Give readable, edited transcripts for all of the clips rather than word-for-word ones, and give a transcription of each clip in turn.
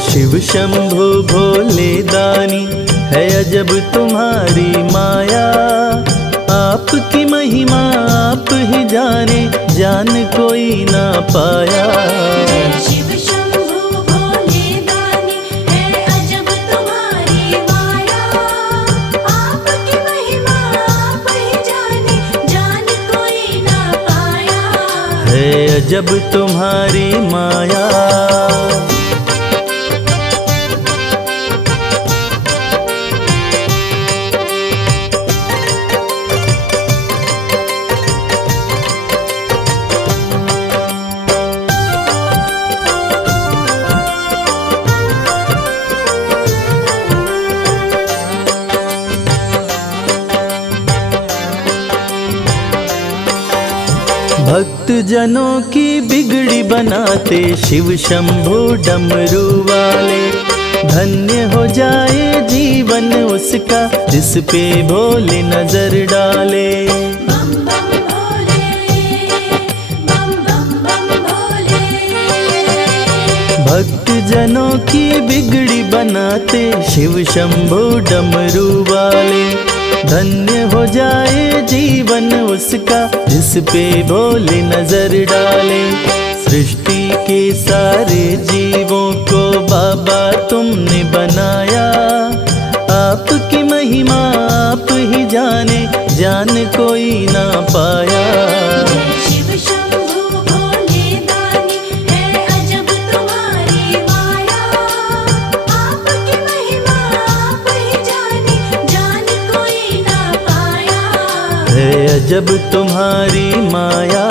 शिव शंभु भोले दानी, है अजब तुम्हारी माया। आपकी महिमा आप ही जाने, जान कोई ना पाया। शिव शंभु भोले दानी, है अजब तुम्हारी माया। आपकी महिमा आप ही जाने, जान कोई ना पाया। है अजब तुम्हारी माया। भक्त जनों की बिगड़ी बनाते, शिव शंभु डमरू वाले। धन्य हो जाए जीवन उसका, जिस पे भोले नजर डाले। बम बम भोले, बम बम बम भोले। भक्त जनों की बिगड़ी बनाते, शिव शंभु डमरू वाले। धन्य हो जाए जीवन उसका, जिस पे भोले नजर डाले। सृष्टि के सारे जीवों को बाबा तुमने बनाया। आपकी महिमा आप ही जाने, जान कोई ना पाया। शिव शंभु भोले दानी, है अजब तुम्हारी माया। आपकी महिमा आप ही जाने, जान कोई ना पाया। है अजब तुम्हारी माया।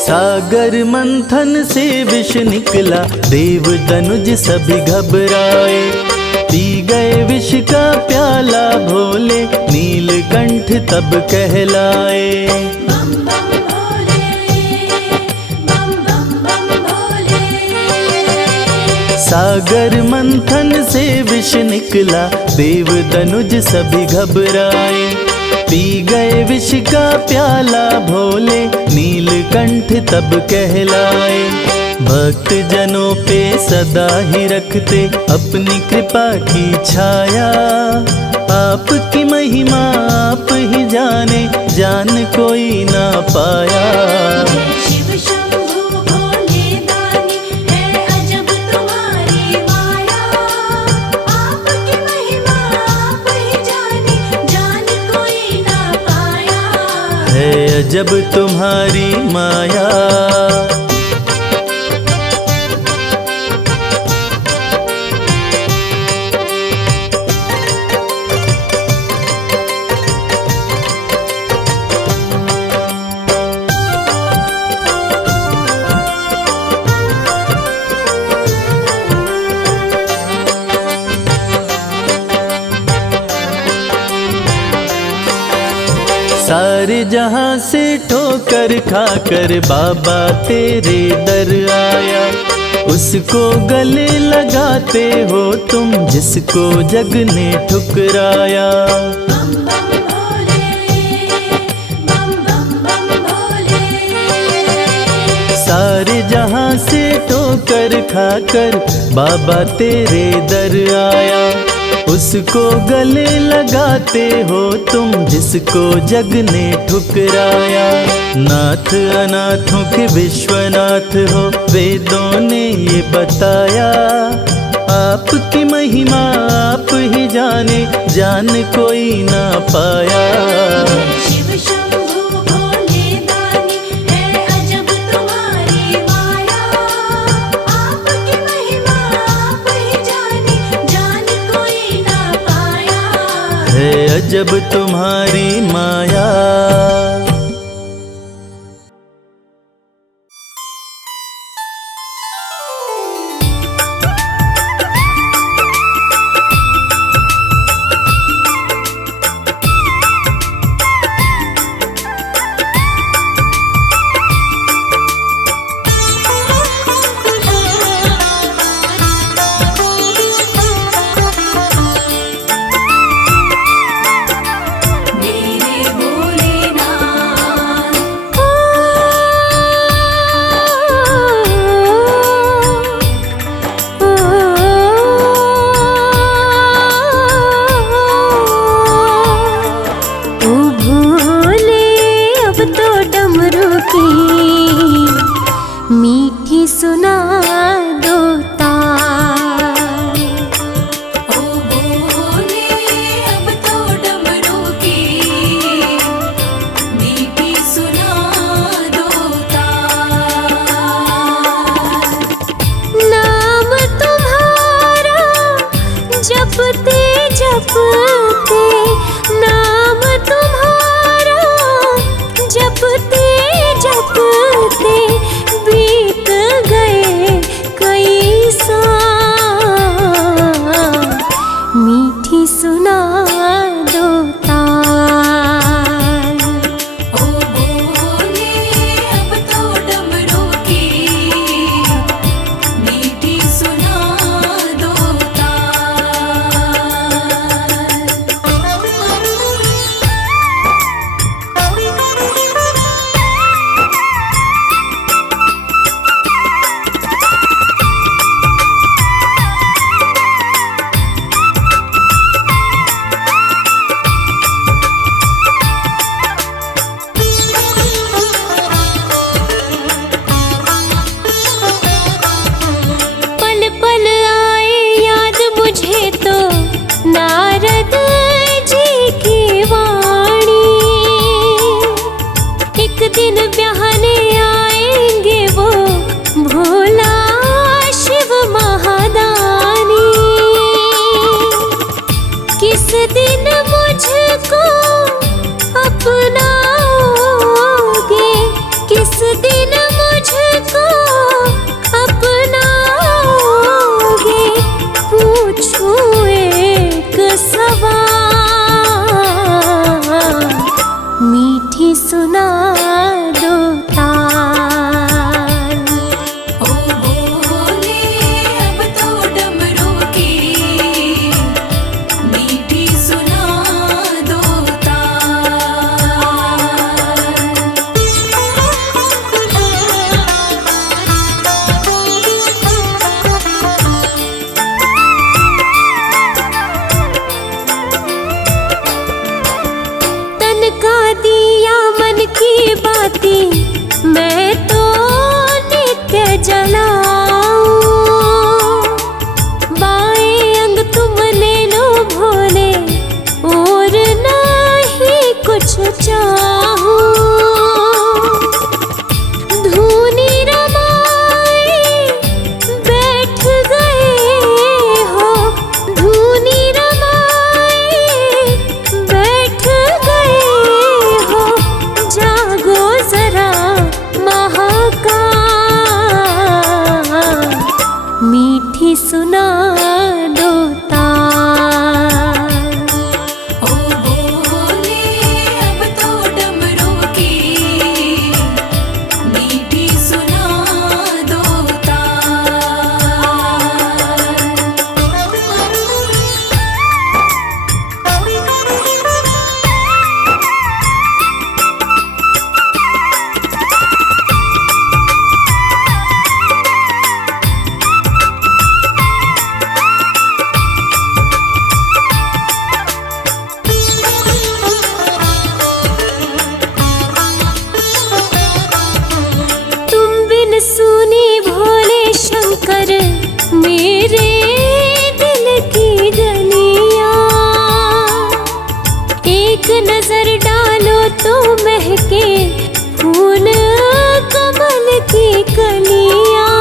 सागर मंथन से विष निकला, देव दनुज सभी घबराए। पी गए विष का प्याला भोले, नीलकंठ तब कहलाए। बम बम भोले, बम बम बम भोले। सागर मंथन से विष निकला, देव दनुज सभी घबराए। पी गए विष का प्याला भोले, नीलकंठ तब कहलाए। भक्त जनों पे सदा ही रखते अपनी कृपा की छाया। आपकी महिमा आप ही जाने, जान कोई ना पाया। शिव शंभु भोले दानी, है अजब तुम्हारी माया। आपकी महिमा आप ही जाने, जान कोई ना पाया। है अजब तुम्हारी माया। सारे जहां से ठोकर खाकर बाबा तेरे दर आया। उसको गले लगाते हो तुम, जिसको जग ने ठुकराया। बम बम भोले, बम बम बम भोले। सारे जहां से ठोकर खाकर बाबा तेरे दर आया। उसको गले लगाते हो तुम, जिसको जग ने ठुकराया। नाथ अनाथों के विश्वनाथ हो, वेदों ने ये बताया। आपकी महिमा आप ही जाने, जान कोई ना पाया। शिव शंभु भोले दानी, है अजब तुम्हारी माया। आपकी महिमा आप ही जाने, जान कोई ना पाया। है अजब तुम्हारी माया। जलाऊं, बाएं अंग तुम ले लो भोले, और नहीं कुछ चाहूं। धूनी रमाए बैठ गए हो, धूनी रमाए बैठ गए हो, जागो जरा महाकाल, मीठी सुना दो ताल। ओ भोले अब तो डमरू की मीठी सुना दो तुम बिन सुनी भोले शंकर मेरे दिल की गलियां, एक नजर डालो तो महके फूल कमल की कलियां।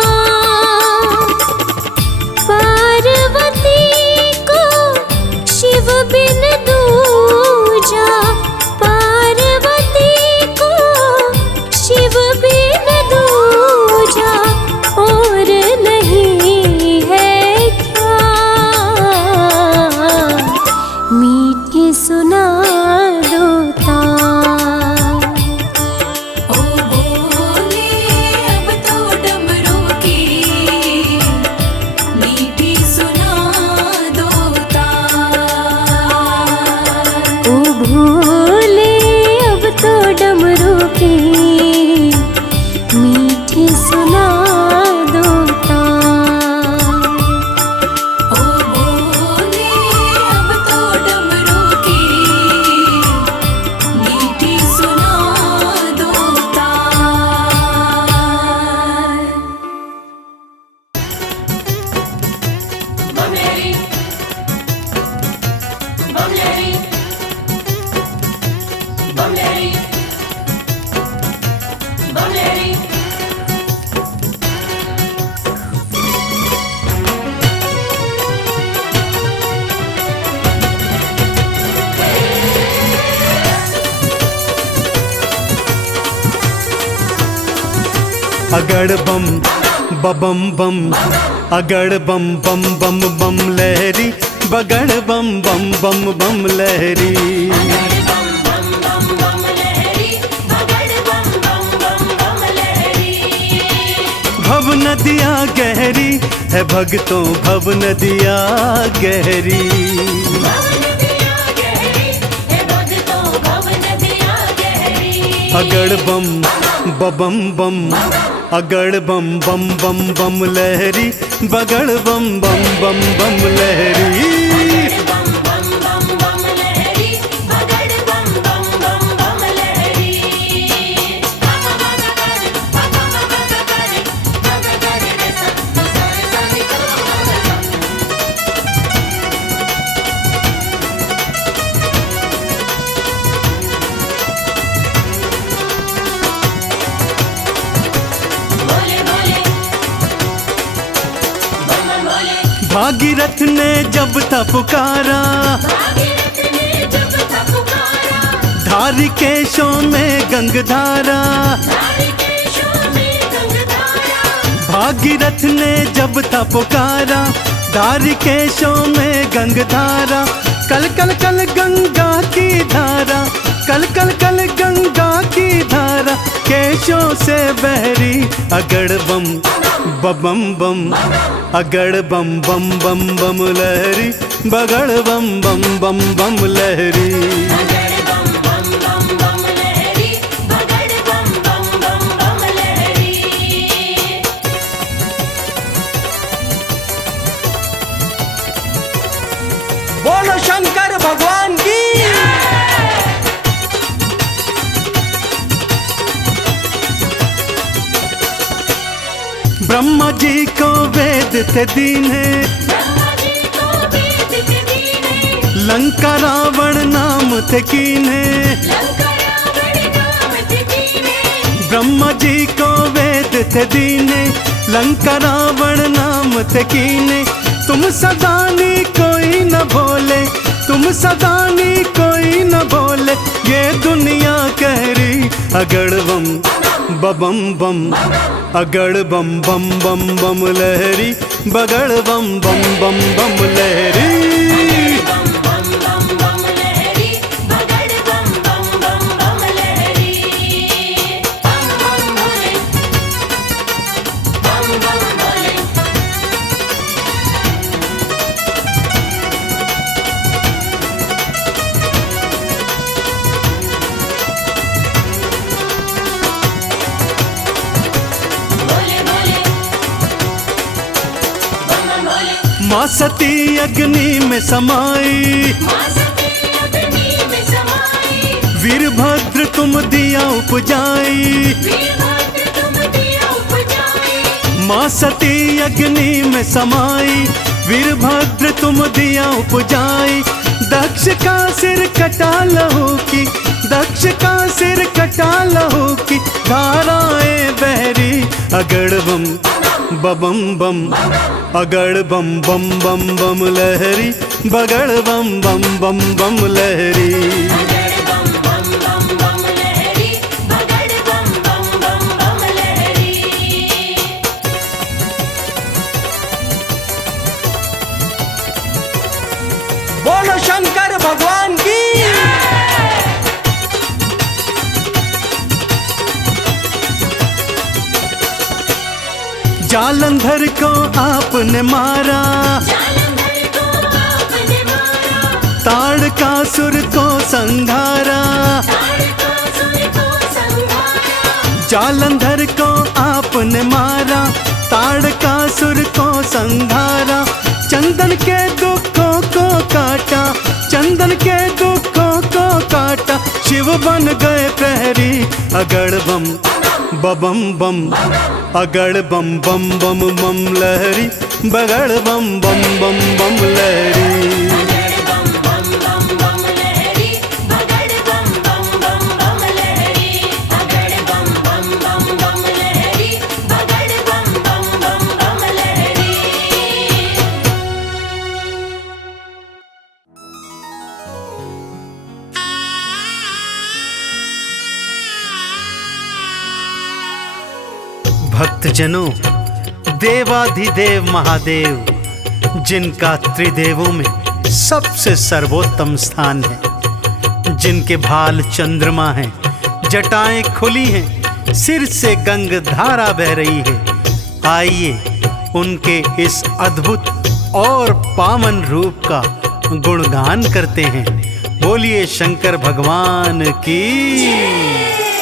पार्वती को शिव बिन दूजा, पार्वती को शिव बिन दूजा, और नहीं है क्या मीठी सुना दो ताल। ओ भोले अब तो डमरू की मीठी सुना दो ताल। ओ भोले अब तो डमरू की मीठी सुना दो ताल। ओ भोले अब तो डमरू की मीठी सुना दो ताल। बमलेरी बमलेरी बमलेरी बमलेरी। अगड़ बम बबम बम, अगड़ बम बम बम बम लहरी, बगड़ बम बम बम बम लहरी। भव नदिया गहरी है भक्तों, भव नदिया गहरी। अगड़ बम बबम बम, अगड़ बम बम बम बम लहरी, बगड़ बम बम बम बम लहरी। भागीरथ ने जब था पुकारा, धारी केशों में गंगधारा। भागीरथ ने जब था पुकारा, धारी केशों में गंगधारा। कल कल कल गंगा की धारा, कल कल कल गंगा की धारा, केशों से बहरी। अगड़ बम बबम बम, अगड़ बम बम बम बम लहरी, बगड़ बम बम बम बम लहरी। बोलो शंकर भगवान की। ब्रह्मा जी को वेद थे दीने, ब्रह्मा जी को वेद थे दीने, लंका रावण नाम थे कीने। लंका रावण नाम थे कीने, ब्रह्मा जी को वेद थे दीने, लंका रावण नाम थे कीने। तुम सदानी कोई न बोले, तुम सदानी कोई न बोले, ये दुनिया कह रही अगड़ बम बम बम, अगड़ बम बम बम बम लहरी, बगड़ बम बम बम बम लहरी। बम बम बम बम लहरी, बगड़ बम बम बम बम लहरी। बम बम भोले, बम बम भोले। भोले भोले, बम बम भोले। माँ सती अग्नि में समाई, माँ सती अग्नि में समाई, वीरभद्र तुम दिया उपजाई। वीरभद्र तुम दिया उपजाई। माँ सती अग्नि में समाई, वीरभद्र तुम दिया उपजाई। दक्ष का सिर कटा लहू की, दक्ष का सिर कटा लहू की, धाराएं बहरी अगड़ बम बम बम, अगड़ बम बम बम बम लहरी, बगड़ बम बम बम बम लहरी। बगड़ बम बम बम बम लहरी, बगड़ बम बम बम बम लहरी। बोलो शंकर भगवान की। जालंधर को आपने मारा, जालंधर को आपने मारा, ताड़कासुर को संघारा। ताड़कासुर को संहारा। जालंधर को आपने मारा, ताड़कासुर को संघारा। चंदन के दुखों को काटा, चंदन के दुखों को काटा। शिव बन गए प्रहरी अगड़ बम बम बम, अगड़ बम बम बम बम लहरी, बगड़ बम बम बम बम लहरी। बगड़ बम बम बम बम लहरी, बगड़ बम बम बम बम लहरी। बगड़ बम बम बम बम लहरी, बगड़ बम बम बम बम लहरी। भक्तजनों, देवाधिदेव महादेव, जिनका त्रिदेवों में सबसे सर्वोत्तम स्थान है, जिनके भाल चंद्रमा हैं, जटाएं खुली हैं, सिर से गंग धारा बह रही है। आइए उनके इस अद्भुत और पावन रूप का गुणगान करते हैं। बोलिए शंकर भगवान की।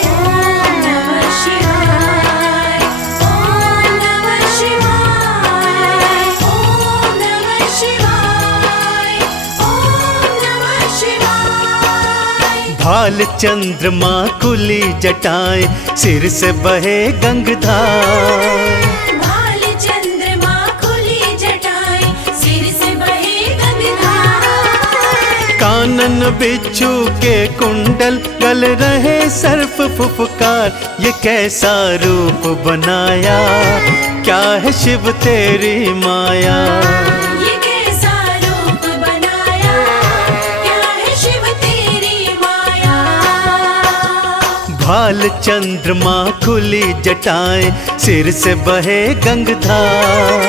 ओम नमः शिवाय, ओम नमः शिवाय, ओम नमः शिवाय, ओम नमः शिवाय। भाल चंद्रमा खुली जटाएं, सिर से बहे गंगधार। भाल चंद्रमा खुली जटाएं, सिर से बहे गंगाधार। कानन बिच्छू के कुंडल, गल रहे सर्प फुफकार। ये कैसा रूप बनाया, क्या है शिव तेरी माया। ये कैसा रूप बनाया, क्या है शिव तेरी माया। भाल चंद्रमा खुली जटाएं, सिर से बहे गंगधार।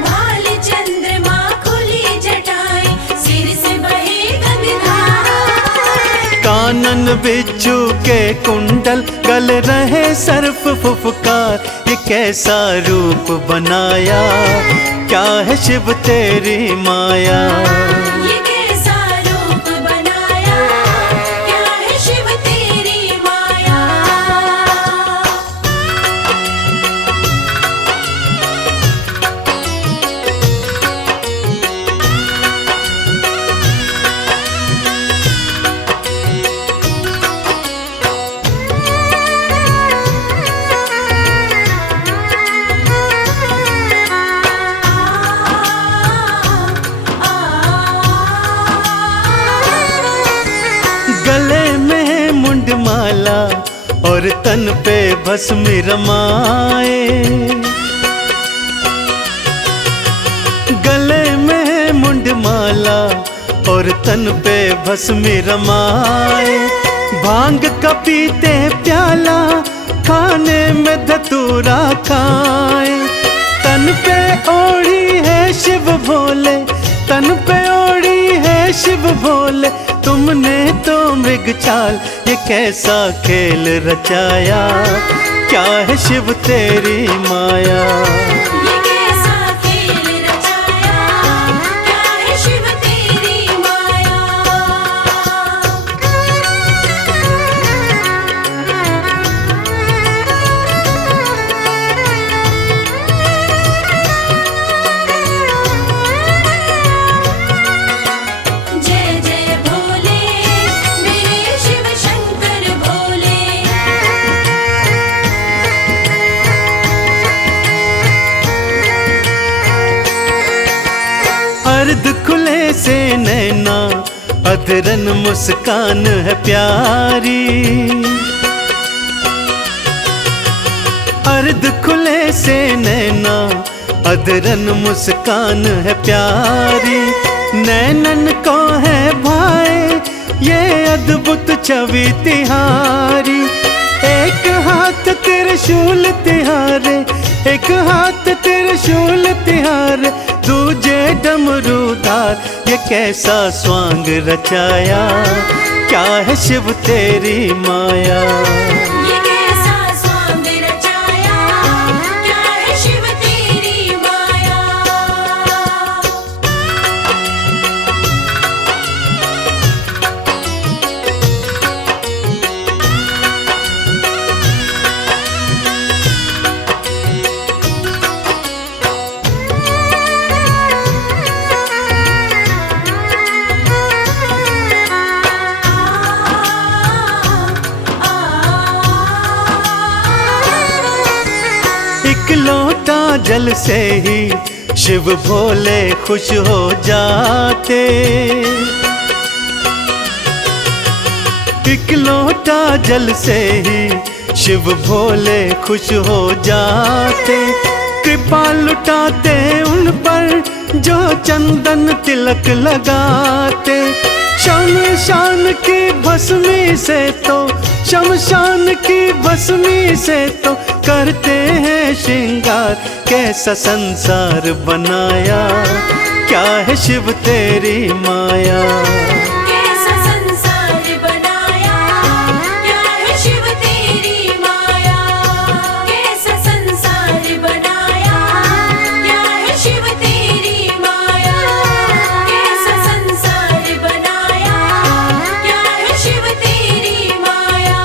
भाल चंद्रमा खुली जटाएं, सिर से बहे गंगाधार। कानन बिच्छू के कुंडल, गल रहे सर्प फुफकार। ये कैसा रूप बनाया, क्या है शिव तेरी माया। ये कैसा रूप बनाया, क्या है शिव तेरी माया। माला और तन पे भस्म रमाए, गले में मुंड माला और तन पे भस्म रमाए। भांग का पीते प्याला, खाने में धतूरा खाए। तन पे ओढ़ी है शिव भोले, तन पे ओढ़ी है शिव भोले। तुमने तो मृग चाल ये कैसा खेल रचाया, क्या है शिव तेरी माया। ये कैसा खेल रचाया, क्या है शिव तेरी माया। जय जय भोले मेरे शिव शंकर भोले। अर्ध खुले से नैना, अधरन मुस्कान है प्यारी। अर्ध खुले से नैना, अधरन मुस्कान है प्यारी। नैनन को है भाई ये अद्भुत छवि तिहारी। एक हाथ त्रिशूल तिहारे, एक हाथ त्रिशूल तिहारे, दूजे डमरूदार ये कैसा स्वांग रचाया, क्या है शिव तेरी माया। ये कैसा स्वांग रचाया, क्या है शिव तेरी माया। एक लोटा जल से ही शिव भोले खुश हो जाते। एक लोटा जल से ही शिव भोले खुश हो जाते। कृपा लुटाते उन पर जो चंदन तिलक लगाते। शमशान की भस्मी से तो, शमशान की भस्मी से तो करते हैं श्रृंगार। कैसा संसार बनाया, क्या है शिव तेरी माया। कैसा संसार बनाया, क्या है शिव तेरी माया। कैसा संसार बनाया, क्या है शिव तेरी माया। कैसा संसार बनाया, क्या है शिव तेरी माया।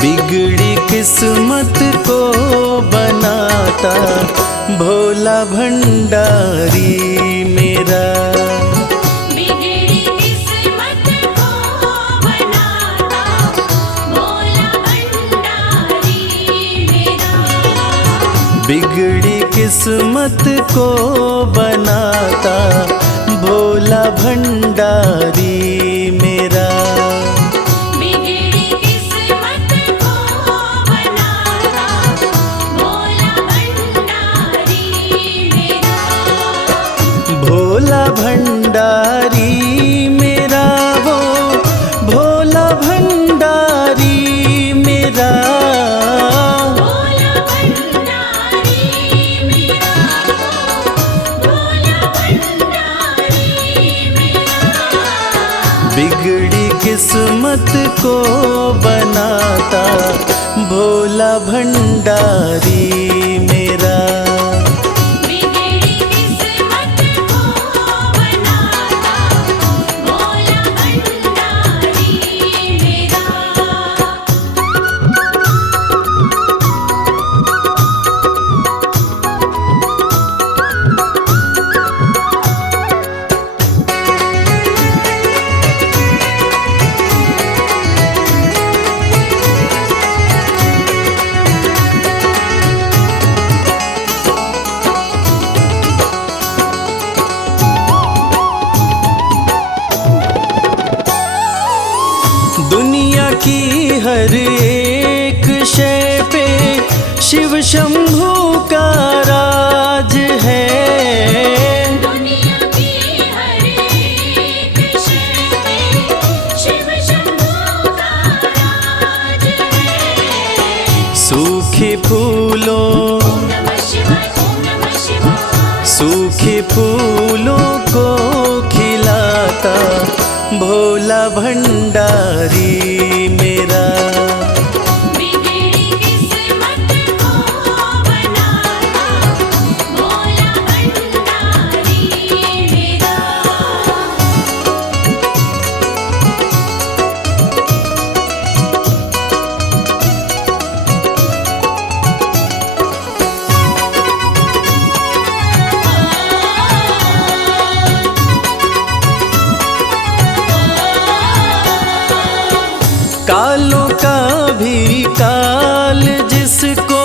बिगड़ी किस्मत को बनाता भोला भंडारी मेरा। बिगड़ी किस्मत को बनाता भोला भंडारी मेरा। बिगड़ी किस्मत को बनाता भोला भंडारी मेरा। बिगड़ी किस्मत को बनाता भोला भंडारी मेरा। भोला भंडारी मेरा, वो भोला भंडारी मेरा। भोला भंडारी मेरा। भोला भंडारी मेरा। बिगड़ी किस्मत को बनाता भोला भंडारी मेरा। बिगड़ी किस्मत को हर एक शय पे शिव शंभू का राज है। दुनिया की हर एक शय पे शिव शंभू का राज है। सूखे फूलों ओम नमः शिवाय, ओम नमः शिवाय। सूखे फूलों को खिलाता भोला भंडारी मेरा। बिगड़ी किस्मत को बनाता भोला भंडारी मेरा। कालों का भी काल जिसको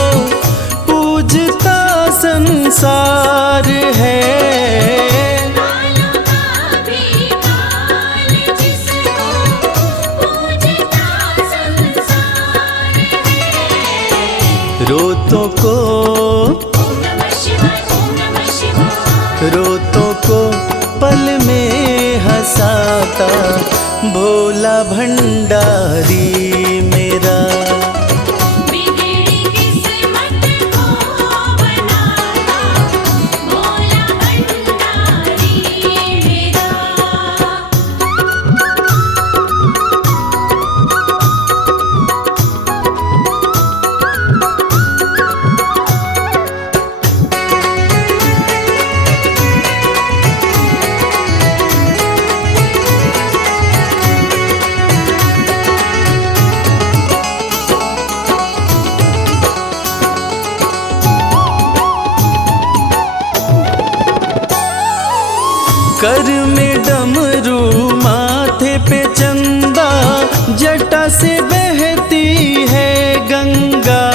पूजता संसार है। कालों का भी काल जिसको पूजता संसार है। रोतों को ओम नमः शिवाय, ओम नमः शिवाय। रोतों को पल में हंसाता भोला भंडारी मेरा। बिगड़ी किस्मत को बनाता भोला भंडारी मेरा। कर में डमरू माथे पे चंदा जटा से बहती है गंगा।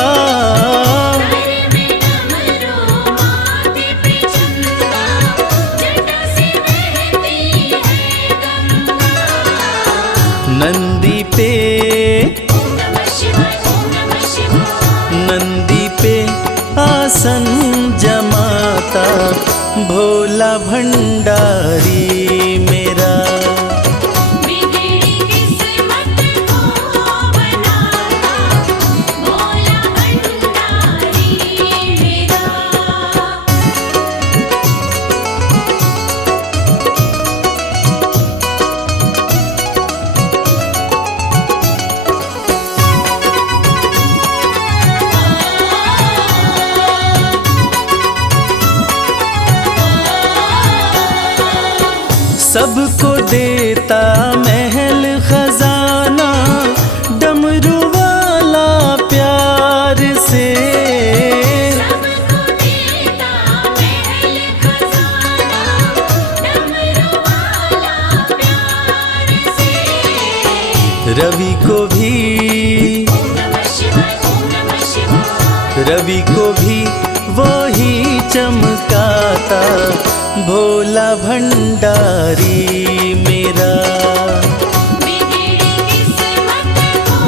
घर में डमरू माथे पे चंदा जटा से बहती है गंगा। नंदी पे ओम नमः शिवाय, ओम नमः शिवाय। नंदी पे आसन जमाता भोला भंडारी मेरा। बिगड़ी किस्मत को बनाता भोला भंडारी मेरा। सबको देता महल खजाना डमरू वाला प्यार से। सबको देता महल खजाना डमरू वाला प्यार से। रवि को भी ओम नमः शिवाय, ओम नमः शिवाय। रवि को भी वो ही चमकाता भोला भंडारी मेरा। बिगड़ी किस्मत को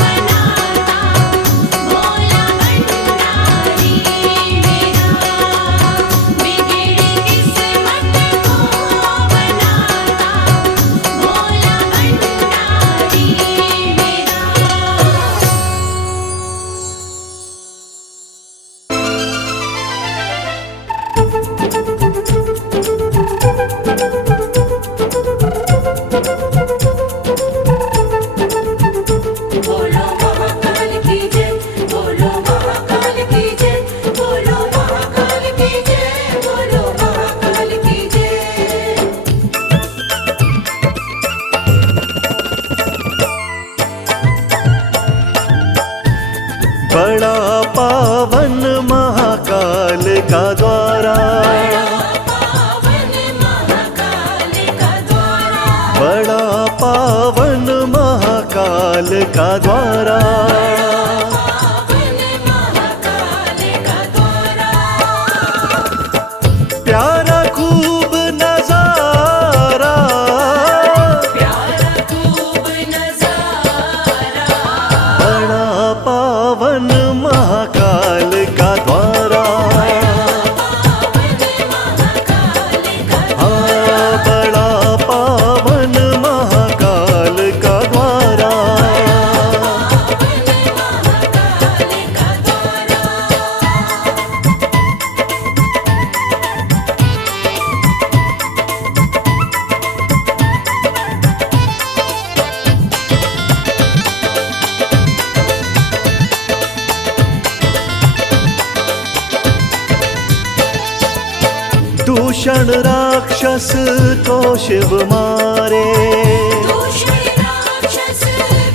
बनाता भोला भंडारी मेरा। बिगड़ी किस्मत को बनाता भोला भंडारी मेरा। बोलो महाकाल की जय, बोलो महाकाल की जय, बोलो महाकाल की जय, बोलो महाकाल की जय। बड़ा पावन महाकाल का द्वारा। पावन महाकाल का द्वारा। बड़ा पावन महाकाल का द्वारा। पावन महाकाल का द्वारा। प्यारा खूब नजारा। प्यारा खूब नजारा। दूषण राक्षस को शिव मारे, दूषण राक्षस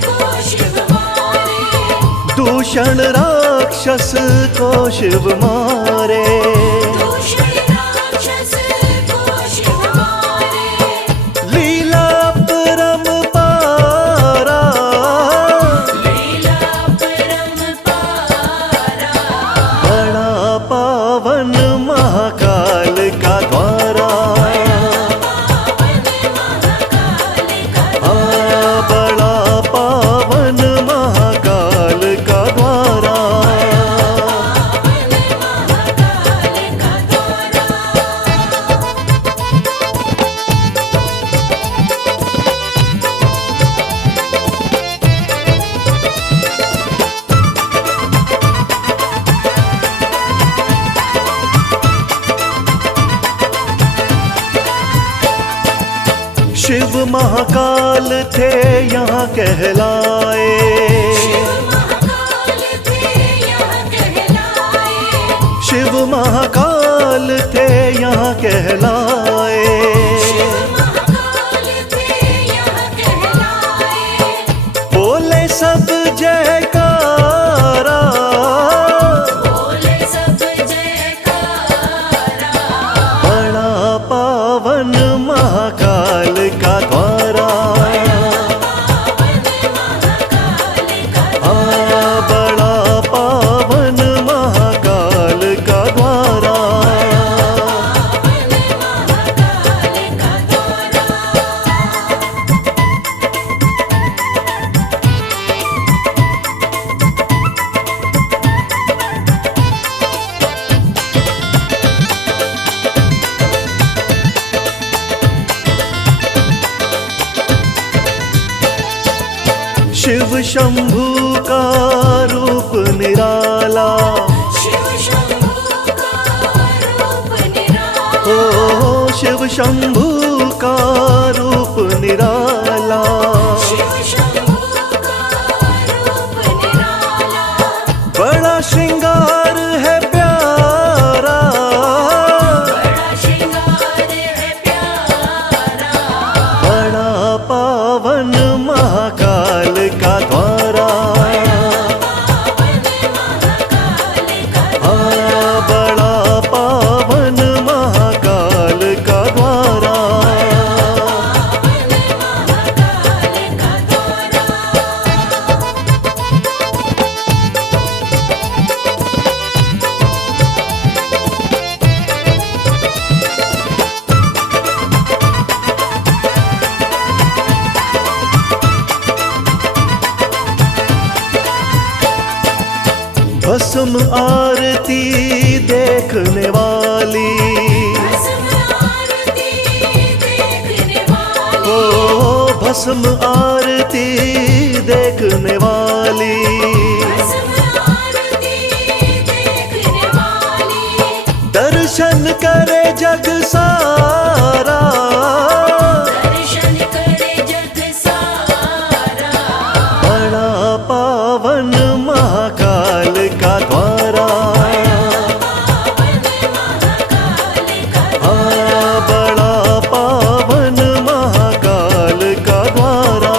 को शिव मारे, दूषण राक्षस को शिव मारे। दूषण राक्षस को शिव मारे, लीला परम्पारा, लीला परम्पारा, बड़ा पावन महाकाल का द्वारा, बड़ा पावन महाकाल का द्वारा। शिव महाकाल थे यहाँ कहलाए, शिव महाकाल थे यहाँ कहलाए, शिव महाकाल थे यहाँ कहलाए। शिव महाकाल थे यहाँ कहलाए, बोले सब जयकारा, बोले सब जयकारा, बड़ा पावन महाकाल का द्वारा, बड़ा पावन महाकाल का द्वारा। शिव शंभू का रूप निराला, शिव शंभू का रूप निराला, ओ शिव शंभू का रूप निराला, शिव शंभू का रूप निराला, बड़ा श्रृंगार है प्यारा, बड़ा श्रृंगार है प्यारा, बड़ा पावन महाकाल का द्वारा, बड़ा पावन महाकाल का द्वारा। भस्म आरती देखने वाली, भस्म आरती देखने वाली, ओ भस्म आरती देखने वाली, भस्म आरती देखने वाली, दर्शन करे जग सारा, दर्शन करे जग सारा, बड़ा पावन महाकाल का द्वारा, बड़ा पावन महाकाल का द्वारा।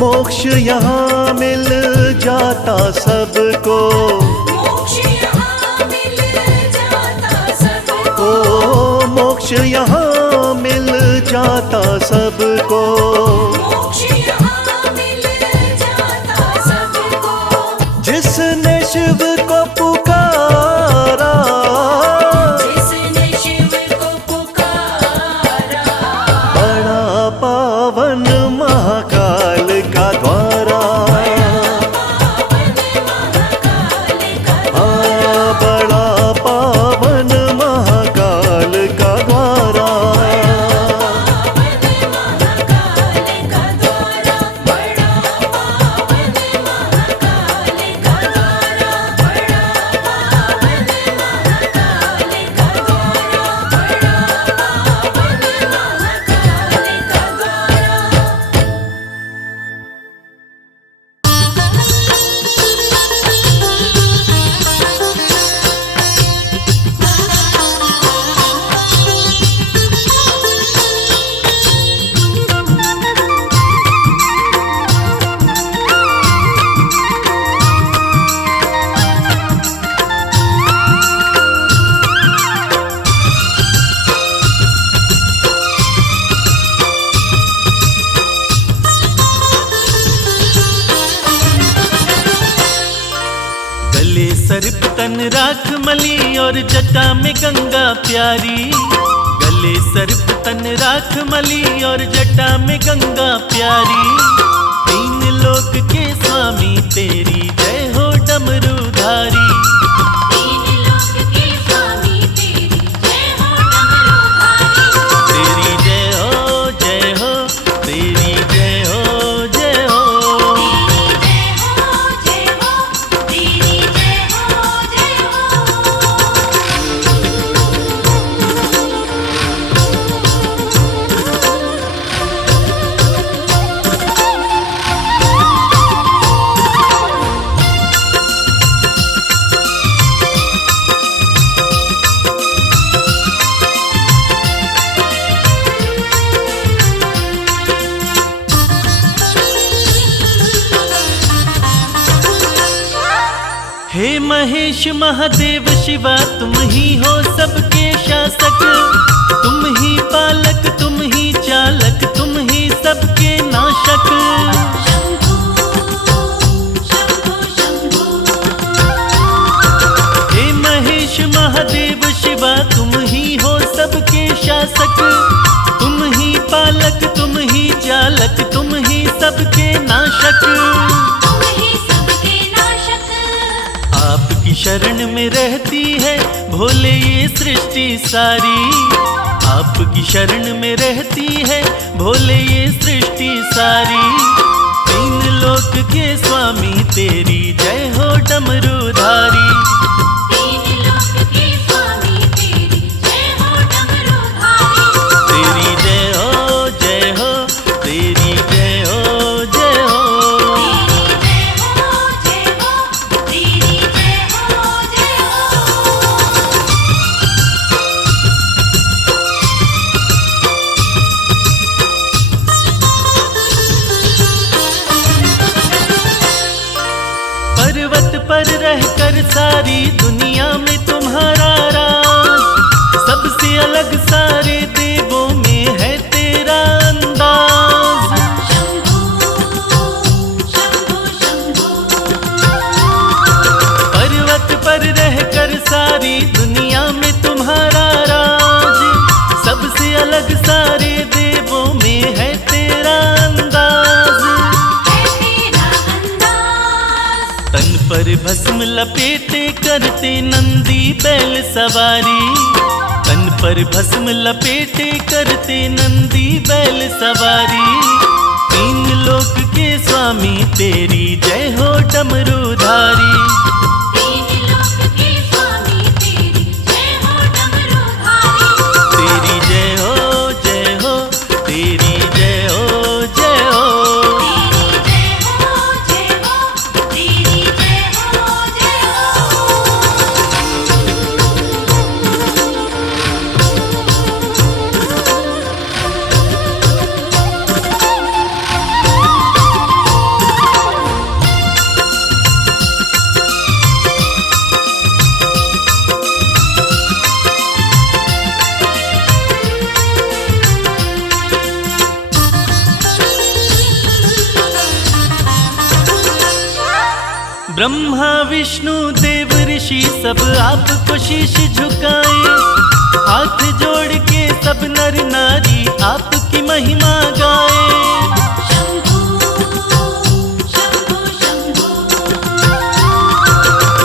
मोक्ष यहाँ मिल जाता सबको, मोक्ष यहाँ मिल जाता सबको, ओ मोक्ष यहाँ मिल जाता सबको, मोक्ष यहाँ मिल जाता सबको, जिसने शिव को पुकारा, जिसने शिव को पुकारा, बड़ा पावन महाकाल का द्वारा, बड़ा पावन महाकाल का द्वारा। महाकाल का द्वारा, बड़ा पावन सर्प तन राख मली और जटा में गंगा प्यारी। गले सर्प तन राख मली और जटा में गंगा प्यारी। तीन लोक के स्वामी तेरी जय हो डमरूधारी। तीन लोक के स्वामी तेरी जय हो डमरूधारी। तेरी जय हो जय हो, तेरी जय हो जय हो। तेरी जय हो जय हो, तेरी जय हो जय हे महेश महादेव शिवा तुम ही हो सबके शासक। तुम ही पालक तुम ही चालक तुम ही सबके नाशक। शंभो शंभो शंभो। हे महेश महादेव शिवा तुम ही हो सबके शासक। तुम ही पालक तुम ही चालक तुम ही सबके नाशक। तुम ही सबके नाशक। आपकी शरण में रहती है भोले ये सृष्टि सारी। आपकी शरण में रहती है भोले ये सृष्टि सारी। तीन लोक के स्वामी तेरी जय हो डमरूधारी। तीन लोक के स्वामी तेरी जय हो डमरूधारी। तेरी जय हो जय हो, तेरी जय हो जय हो। तेरी जय हो जय हो, तेरी जय हो जय हो। पर्वत पर रहकर सारी दुनिया में तुम्हारा राज। सबसे अलग सारे देवों में है तेरा अंदाज। शंभो शंभो शंभो। पर्वत पर रहकर सारी दुनिया में तुम्हारा राज। सबसे अलग सारे देवों में है तेरा अंदाज। है तेरा अंदाज। तन पर भस्म लपेटे करते नंदी बैल सवारी। तन पर भस्म लपेटे करते नंदी बैल सवारी। तीन लोक के स्वामी तेरी जय हो डमरूधारी। तीन लोक के स्वामी तेरी जय हो डमरूधारी। तेरी जय हो जय हो, तेरी जय हो जय हो। तेरी जय हो जय हो, तेरी जय हो जय ब्रह्मा विष्णु देव ऋषि सब आपको शीश झुकाए। हाथ जोड़ के सब नर नारी आपकी महिमा गाए। शंभो शंभो शंभो।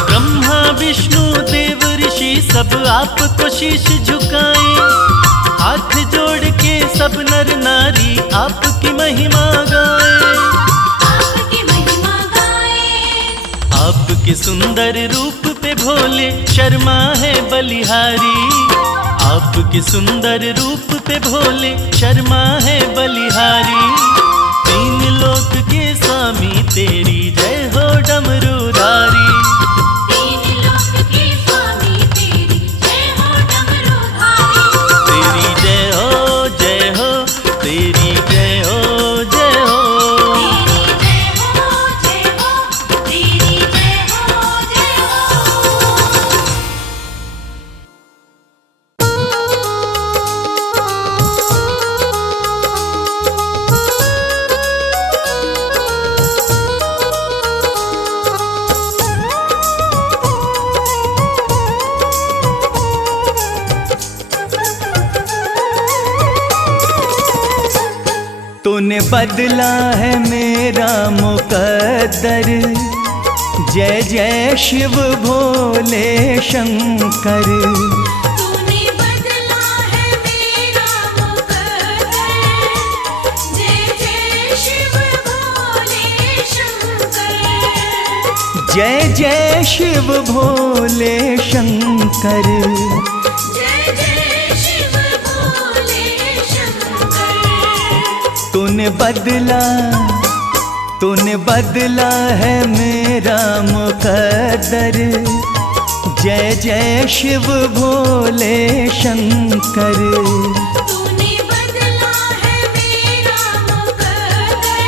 ब्रह्मा विष्णु देव ऋषि सब आपको शीश झुकाए। हाथ जोड़ के सब नर नारी आपकी महिमा गाए। आपकी महिमा गाए। आपके सुंदर रूप पे भोले शर्मा है बलिहारी। आपके सुंदर रूप पे भोले शर्मा है बलिहारी। तीन लोक के स्वामी तेरी जय हो डमरूधारी। तीन लोक के स्वामी तेरी जय हो डमरूधारी। तेरी जय हो जय हो, तेरी जय हो जय हो। तेरी जय हो जय हो, तेरी जय हो जय हो। बदला है मेरा मुकद्दर। जय जय शिव भोले शंकर। तूने बदला है मेरा मुकद्दर। जय जय शिव भोले शंकर। जय जय शिव भोले शंकर। जय जय शिव भोले शंकर। तूने बदला है मेरा मुकद्दर। जय जय शिव भोले शंकर। तूने बदला है मेरा मुकद्दर।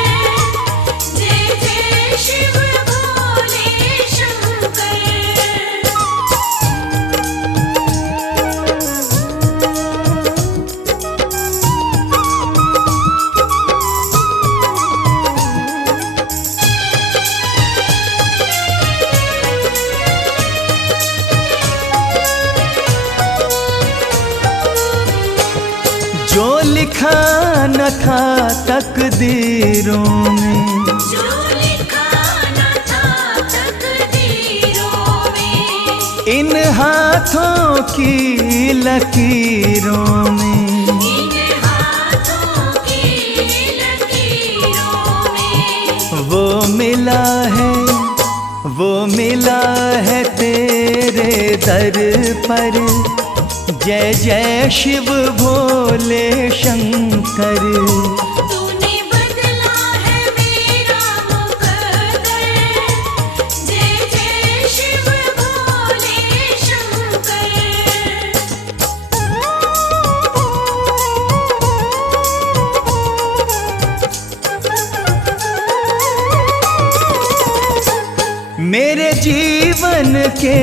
जय जय शिव भोले शंकर। जो लिखा न था तकदीरों में, जो लिखा न था तकदीरों में, इन हाथों की लकीरों में, इन हाथों की लकीरों में, वो मिला है तेरे दर पर। जय जय शिव भोले शंकर। तूने बदला है मेरा मुकद्दर। जय जय शिव भोले शंकर। मेरे जीवन के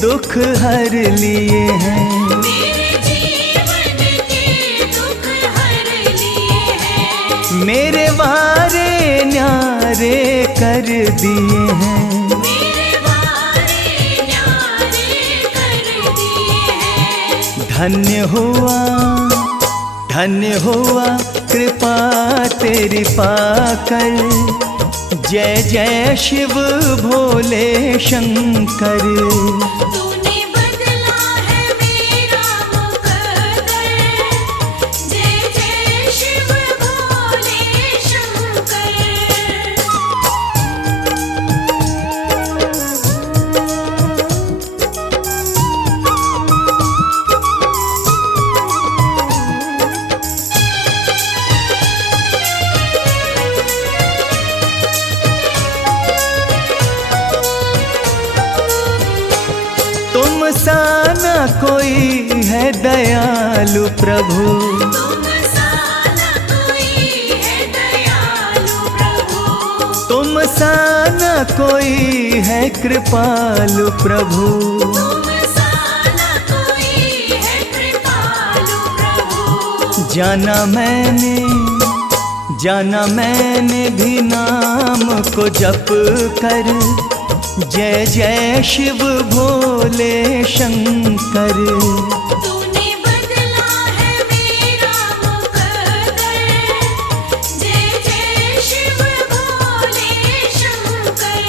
दुख हर लिए हैं, मेरे जीवन के दुख हर लिए हैं। मेरे वारे न्यारे कर दिए हैं। मेरे वारे न्यारे कर दिए हैं। धन्य हुआ कृपा तेरी पाकर। जय जय शिव भोले शंकर। तूने बदला है मेरा मुकद्दर। जय जय शिव भोले शंकर। तुम सा न कोई है दयालु प्रभु। तुम सा न कोई है दयालु प्रभु। तुम सा न कोई है कृपालु प्रभु। तुम सा न कोई है कृपालु प्रभु। जाना मैंने भी नाम को जप कर। जय जय शिव भोले शंकर। तूने बदला है मेरा मुकद्दर। जय जय शिव भोले शंकर।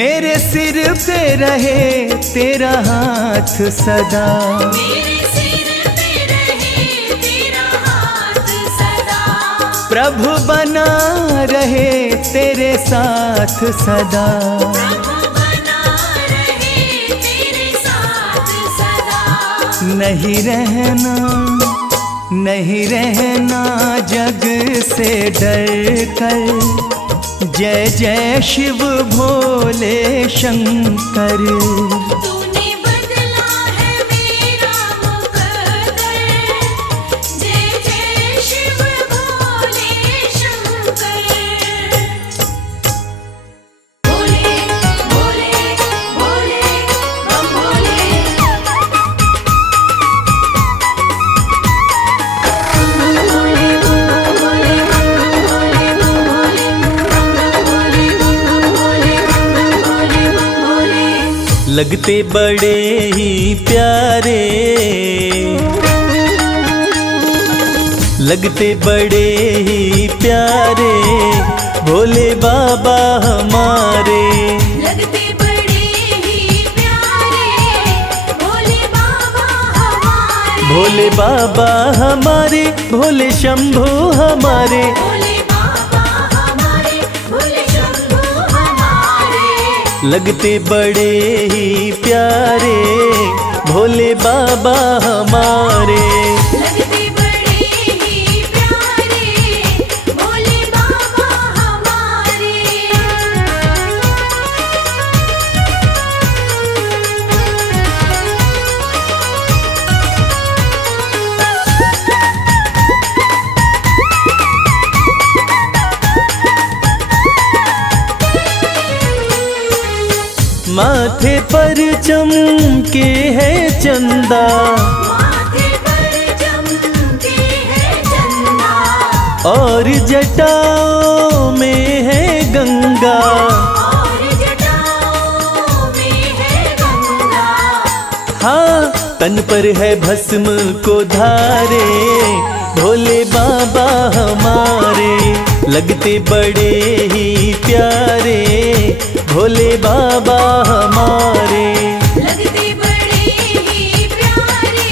मेरे सिर पे रहे तेरा हाथ सदा। मेरे सिर पे रहे तेरा हाथ सदा। प्रभु बना रहे तेरे साथ सदा। प्रभु बना रहे तेरे साथ सदा। नहीं रहना जग से डर कर। जय जय शिव भोले शंकर। तूने बदला है मेरा मुकद्दर। जय जय शिव भोले शंकर। भोले भोले भोले बम भोले। भोले भोले भोले भोले भोले भोले भोले भोले। लगते बड़े ही प्यारे, लगते बड़े ही प्यारे भोले बाबा हमारे। लगते बड़े ही प्यारे भोले बाबा हमारे। भोले बाबा हमारे, भोले शंभू हमारे। भोले बाबा हमारे, भोले शंभू हमारे। लगते बड़े ही प्यारे भोले बाबा हमारे। लगते बड़े ही प्यारे भोले बाबा हमारे। माथे पर चमके है चंदा, माथे पर चमके है चंदा। और जटाओं में है गंगा। और जटाओं में है गंगा। हाँ, तन पर है भस्म को धारे भोले बाबा हमारे। लगते बड़े ही प्यारे भोले बाबा हमारे। लगते बड़े ही प्यारे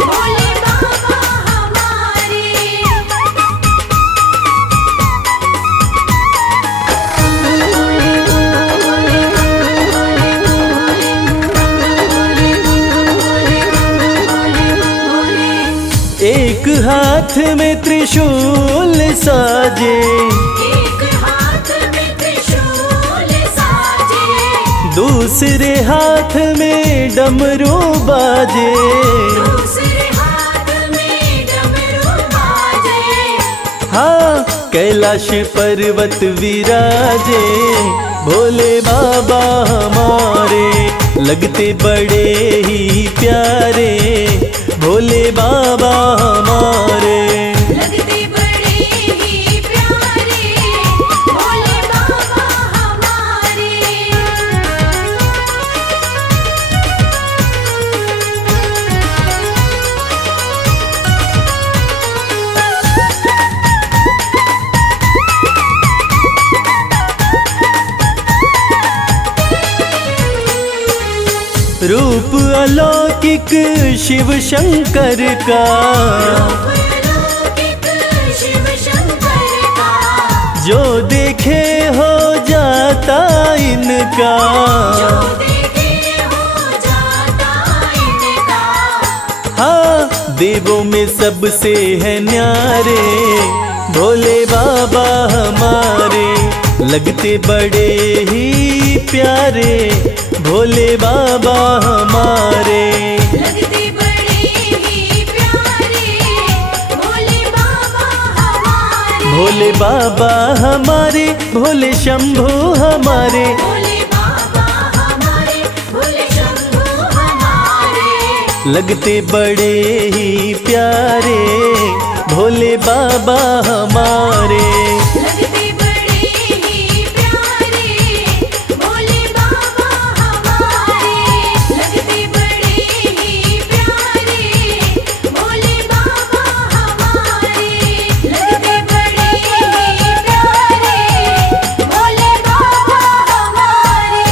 भोले बाबा हमारे। एक हाथ में त्रिशूल साजे, एक हाथ में त्रिशूल साजे। दूसरे हाथ में डमरू बाजे। दूसरे हाथ में डमरू बाजे। हाँ, कैलाश पर्वत विराजे भोले बाबा हमारे। लगते बड़े ही प्यारे भोले बाबा हमारे। लगते बड़े ही प्यारे भोले बाबा हमारे। रूप अलौकिक शिव शंकर का, अलौकिक शिव शंकर का। जो देखे हो जाता इनका। जो देखे हो जाता इनका। हाँ, देवों में सबसे है न्यारे भोले बाबा हमारे। लगते बड़े ही प्यारे भोले बाबा हमारे। लगते बड़े ही प्यारे भोले बाबा हमारे। भोले बाबा हमारे, भोले शंभू हमारे। भोले बाबा हमारे, भोले शंभू हमारे। लगते बड़े ही प्यारे भोले बाबा हमारे। लगते बड़े ही प्यारे भोले बाबा हमारे। लगते बड़े ही प्यारे भोले बाबा हमारे। लगते बड़े ही प्यारे भोले बाबा हमारे।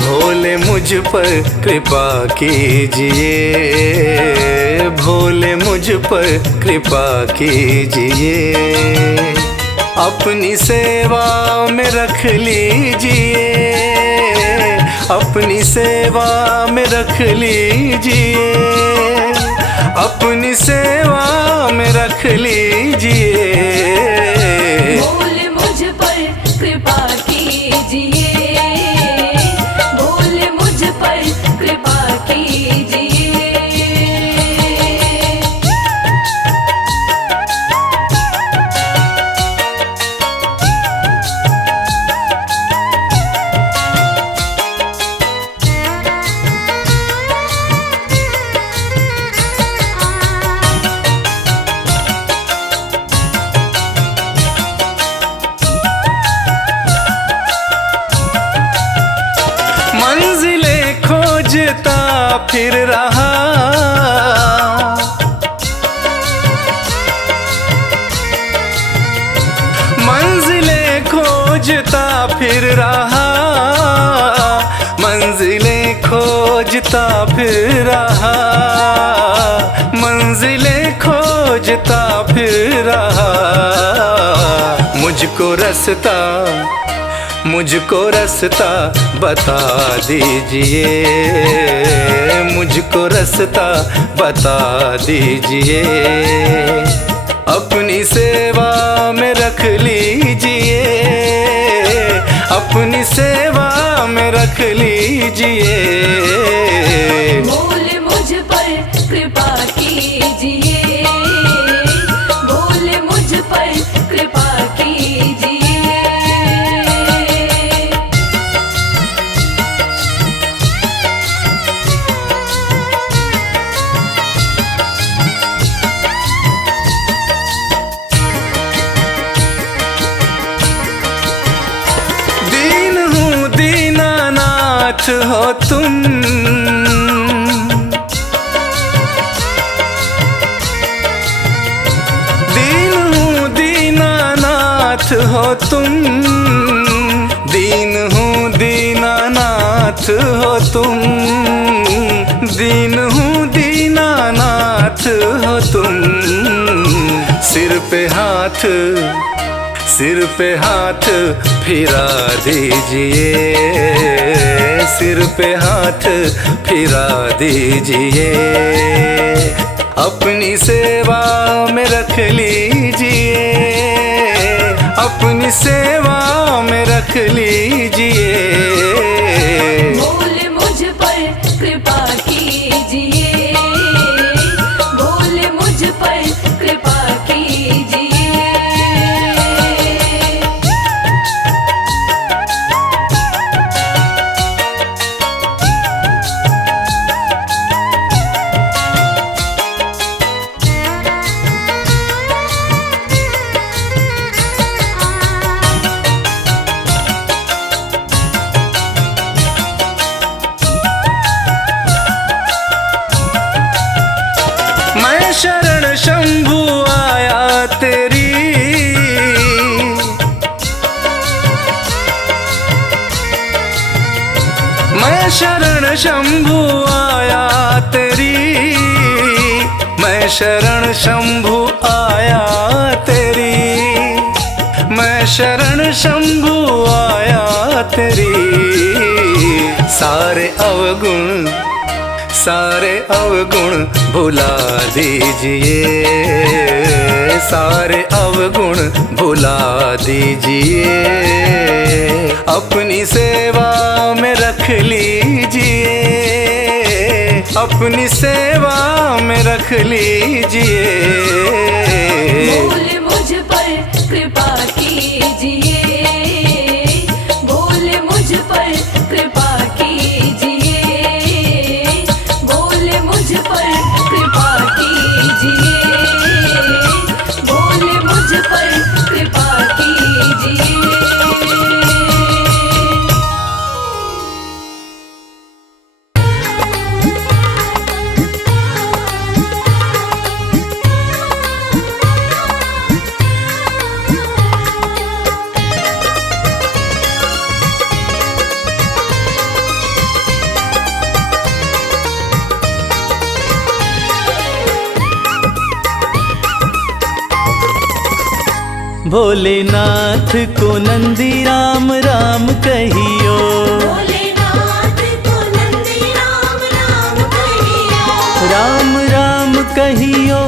भोले मुझ पर कृपा कीजिए, भोले मुझ पर कृपा कीजिए। अपनी सेवा में रख लीजिए, अपनी सेवा में रख लीजिए, अपनी सेवा में रख लीजिए। भोले मुझ पर कृपा कीजिए, भोले मुझ पर कृपा कीजिए। फिर रहा, मंजिलें खोजता फिर रहा, मंजिलें खोजता फिर रहा, मंजिलें खोजता फिर रहा। मुझको रास्ता बता दीजिए, मुझको रास्ता बता दीजिए, अपनी सेवा में रख लीजिए, अपनी सेवा में रख लीजिए। बोल मुझ पर कृपा कीजिए, बोल मुझ पर कृपा कीजिए। दीन हूँ दीनानाथ हो तुम, दीन हूँ दीनानाथ हो तुम, दीन हूँ दीनानाथ हो तुम, दीन हूँ दीनानाथ हो तुम। सिर पे हाथ फिरा दीजिए, सिर पे हाथ फिरा दीजिए, अपनी सेवा में रख लीजिए, अपनी सेवा में रख लीजिए। बोल मुझ पर कृपा कीजिए, बोल मुझ पर कृपा कीजिए। मैं शरण शंभू आया तेरी, मैं शरण शंभू आया तेरी, मैं शरण शंभू आया तेरी, मैं शरण शंभू आया तेरी। सारे अवगुण भुला दीजिए, सारे अवगुण भुला दीजिए, अपनी सेवा में रख लीजिए, अपनी सेवा में रख लीजिए। बोल मुझ पर कृपा कीजिए, बोल मुझ पर कृपा कीजिए, बोल मुझ पर कृपा कीजिए, बोल मुझ पर कृपा कीजिए। भोलेनाथ को नंदी राम राम कहियो, भोलेनाथ को नंदी राम राम कहियो, राम राम कहियो,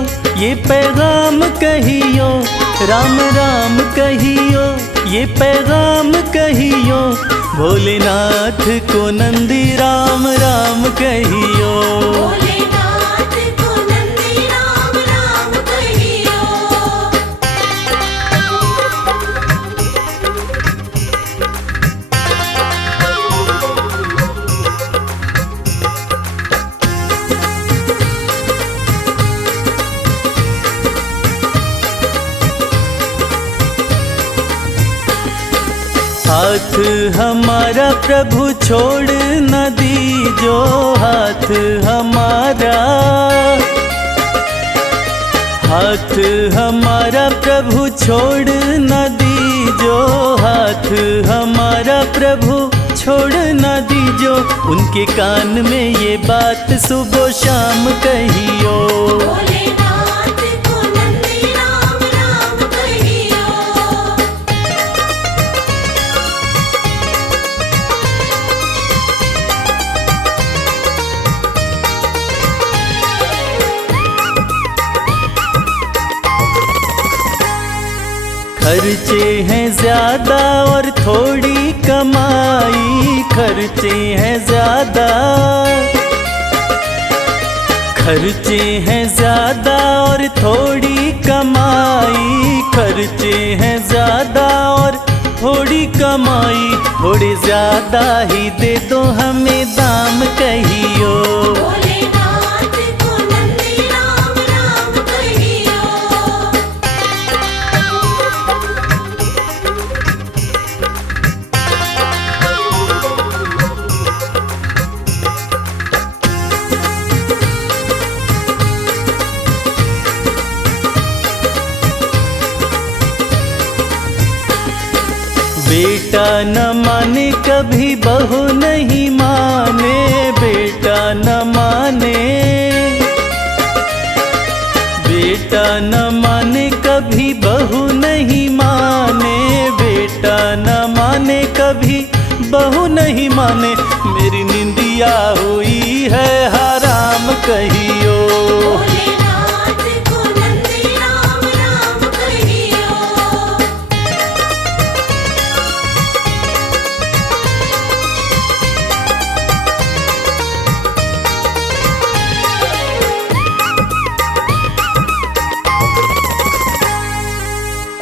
ये पैगाम कहियो, राम राम कहियो, ये पैगाम कहियो, भोलेनाथ को नंदी राम राम कहियो। भोलेनाथ को नंदी राम राम कहियो। हाथ हमारा प्रभु छोड़ न दीजो, हाथ हमारा, हाथ हमारा प्रभु छोड़ न दीजो, हाथ हमारा प्रभु छोड़ न दीजो। उनके कान में ये बात सुबह शाम कहियो। भोलेनाथ को नंदी राम राम कहियो। खर्चे हैं ज्यादा और थोड़ी कमाई, खर्चे हैं ज्यादा, खर्चे हैं ज्यादा और थोड़ी कमाई, खर्चे हैं ज्यादा और थोड़ी कमाई। थोड़े ज्यादा ही दे दो हमें दाम कहियो। भोलेनाथ को नंदी राम राम कहियो। बेटा न माने कभी बहू नहीं माने, बेटा न माने, बेटा न माने कभी बहू नहीं माने, बेटा न माने कभी बहू नहीं माने। मेरी निंदिया हुई है हराम कहियो। भोलेनाथ को नंदी राम राम कहियो।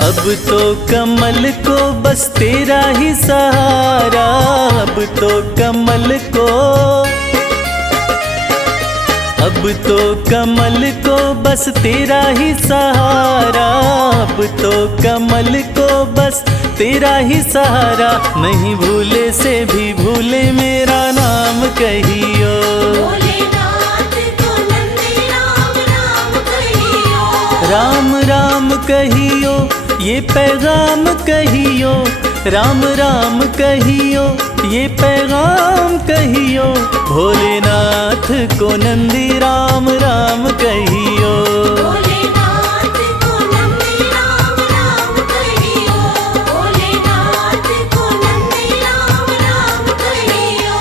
अब तो कमल को बस तेरा ही सहारा, अब तो कमल को, अब तो कमल को बस तेरा ही सहारा, अब तो कमल को बस तेरा ही सहारा। नहीं भूले से भी भूले मेरा नाम कहियो। भोलेनाथ को नंदी राम राम कहियो। राम राम कहियो, ये पैगाम कहियो, राम राम कहियो, ये पैगाम कहियो। भोलेनाथ को नंदी राम राम कहियो। भोलेनाथ को नंदी राम राम कहियो। भोलेनाथ को नंदी राम राम कहियो।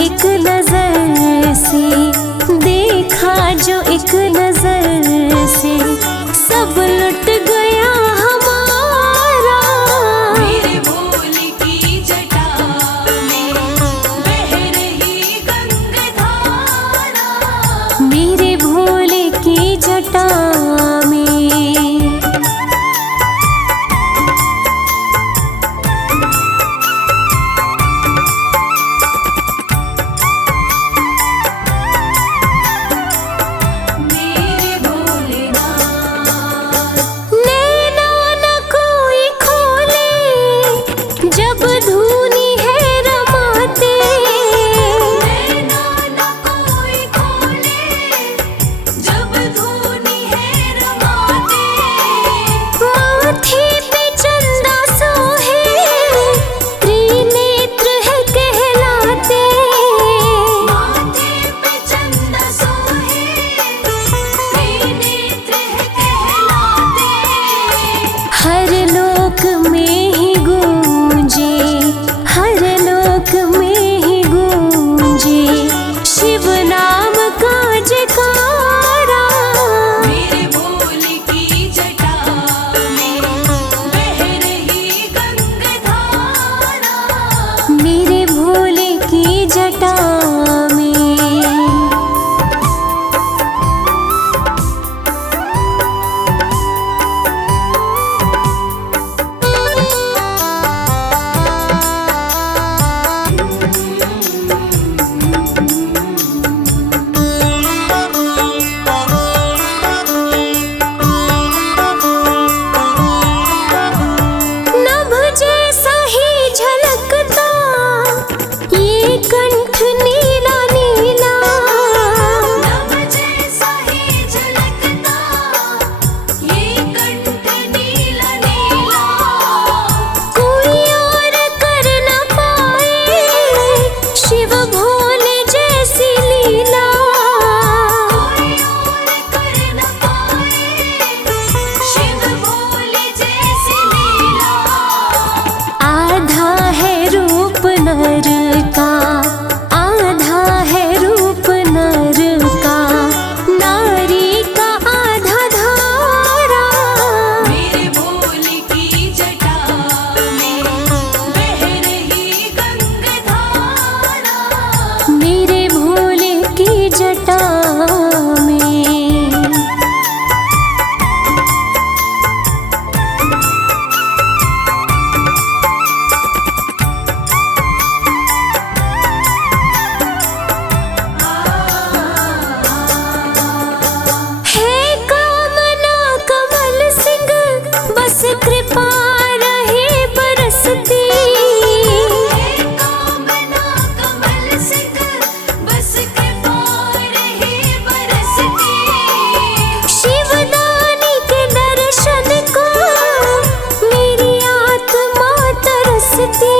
एक नजर से, देखा जो एक नजर से, सब लुट गया हमारा। मेरे भोले की जटा में बह रही गंगाधारा। मेरे भोले की जटा में। मेरे भोलेनाथ नैना न कोई खोले, जब धुनी है रमाते। नैना न कोई खोले, जब धुनी है रमाते। माथे पे चंदा सोहे, त्रिनेत्र है कहलाते। माथे पे चंदा सोहे, त्रिनेत्र है कहलाते। हर लोक में ही गूंजे, हर लोक में ही गूंजे, शिव नाम का जयकारा। मेरे भोले की जटा में बह रही गंगाधारा। मेरे भोले की जटा में। नभ जैसा ही झलकता ये कंठ नीला नीला। नभ जैसा ही झलकता ये कंठ नीला नीला। कोई और कर न पाए शिव भोले जैसी लीला। कोई और कर न पाए शिव भोले जैसी लीला। आधा है रूप नर का, आधा है रूप नर का, नारी का आधा धारा। मेरे भोले की जटा में बह रही गंगाधारा। मेरे भोले की जटा में। है कामना कमल सिंह, बस कृपा रहे बरसती। हे कामना कमल सिंह, बस कृपा रहे बरसती। शिवदानी के दर्शन को मेरी आत्मा तरसती।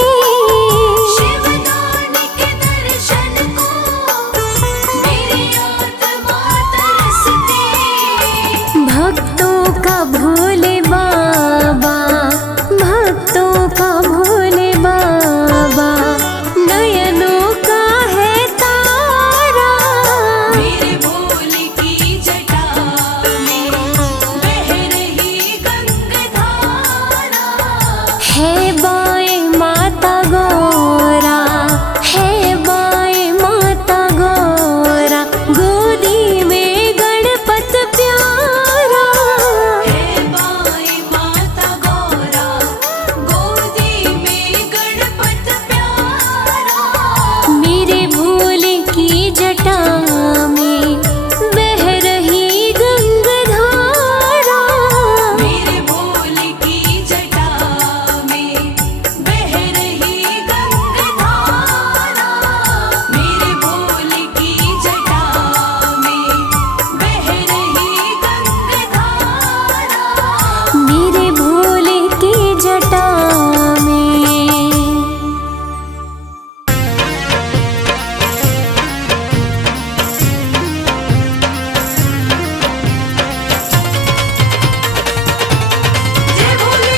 शिवदानी के दर्शन को मेरी आत्मा तरसती। भक्तों का भोले बाबा, भक्तों का भोले बाबा, नयनों का है तारा। मेरे भोले की जटा में बह रही गंगाधारा। है बाएं माता गौरा, है बाएं माता गौरा, गोदी में गणपत प्यारा। हे बाई माता गौरा, गोदी में गणपत प्यारा। मेरे भोले की जटा में बह रही गंगाधारा। मेरे भोले की जटा में बह रही गंगाधारा। मेरे भोले की जटा में बह रही गंगाधारा। मेरे भोले की जटा में। जय भोले,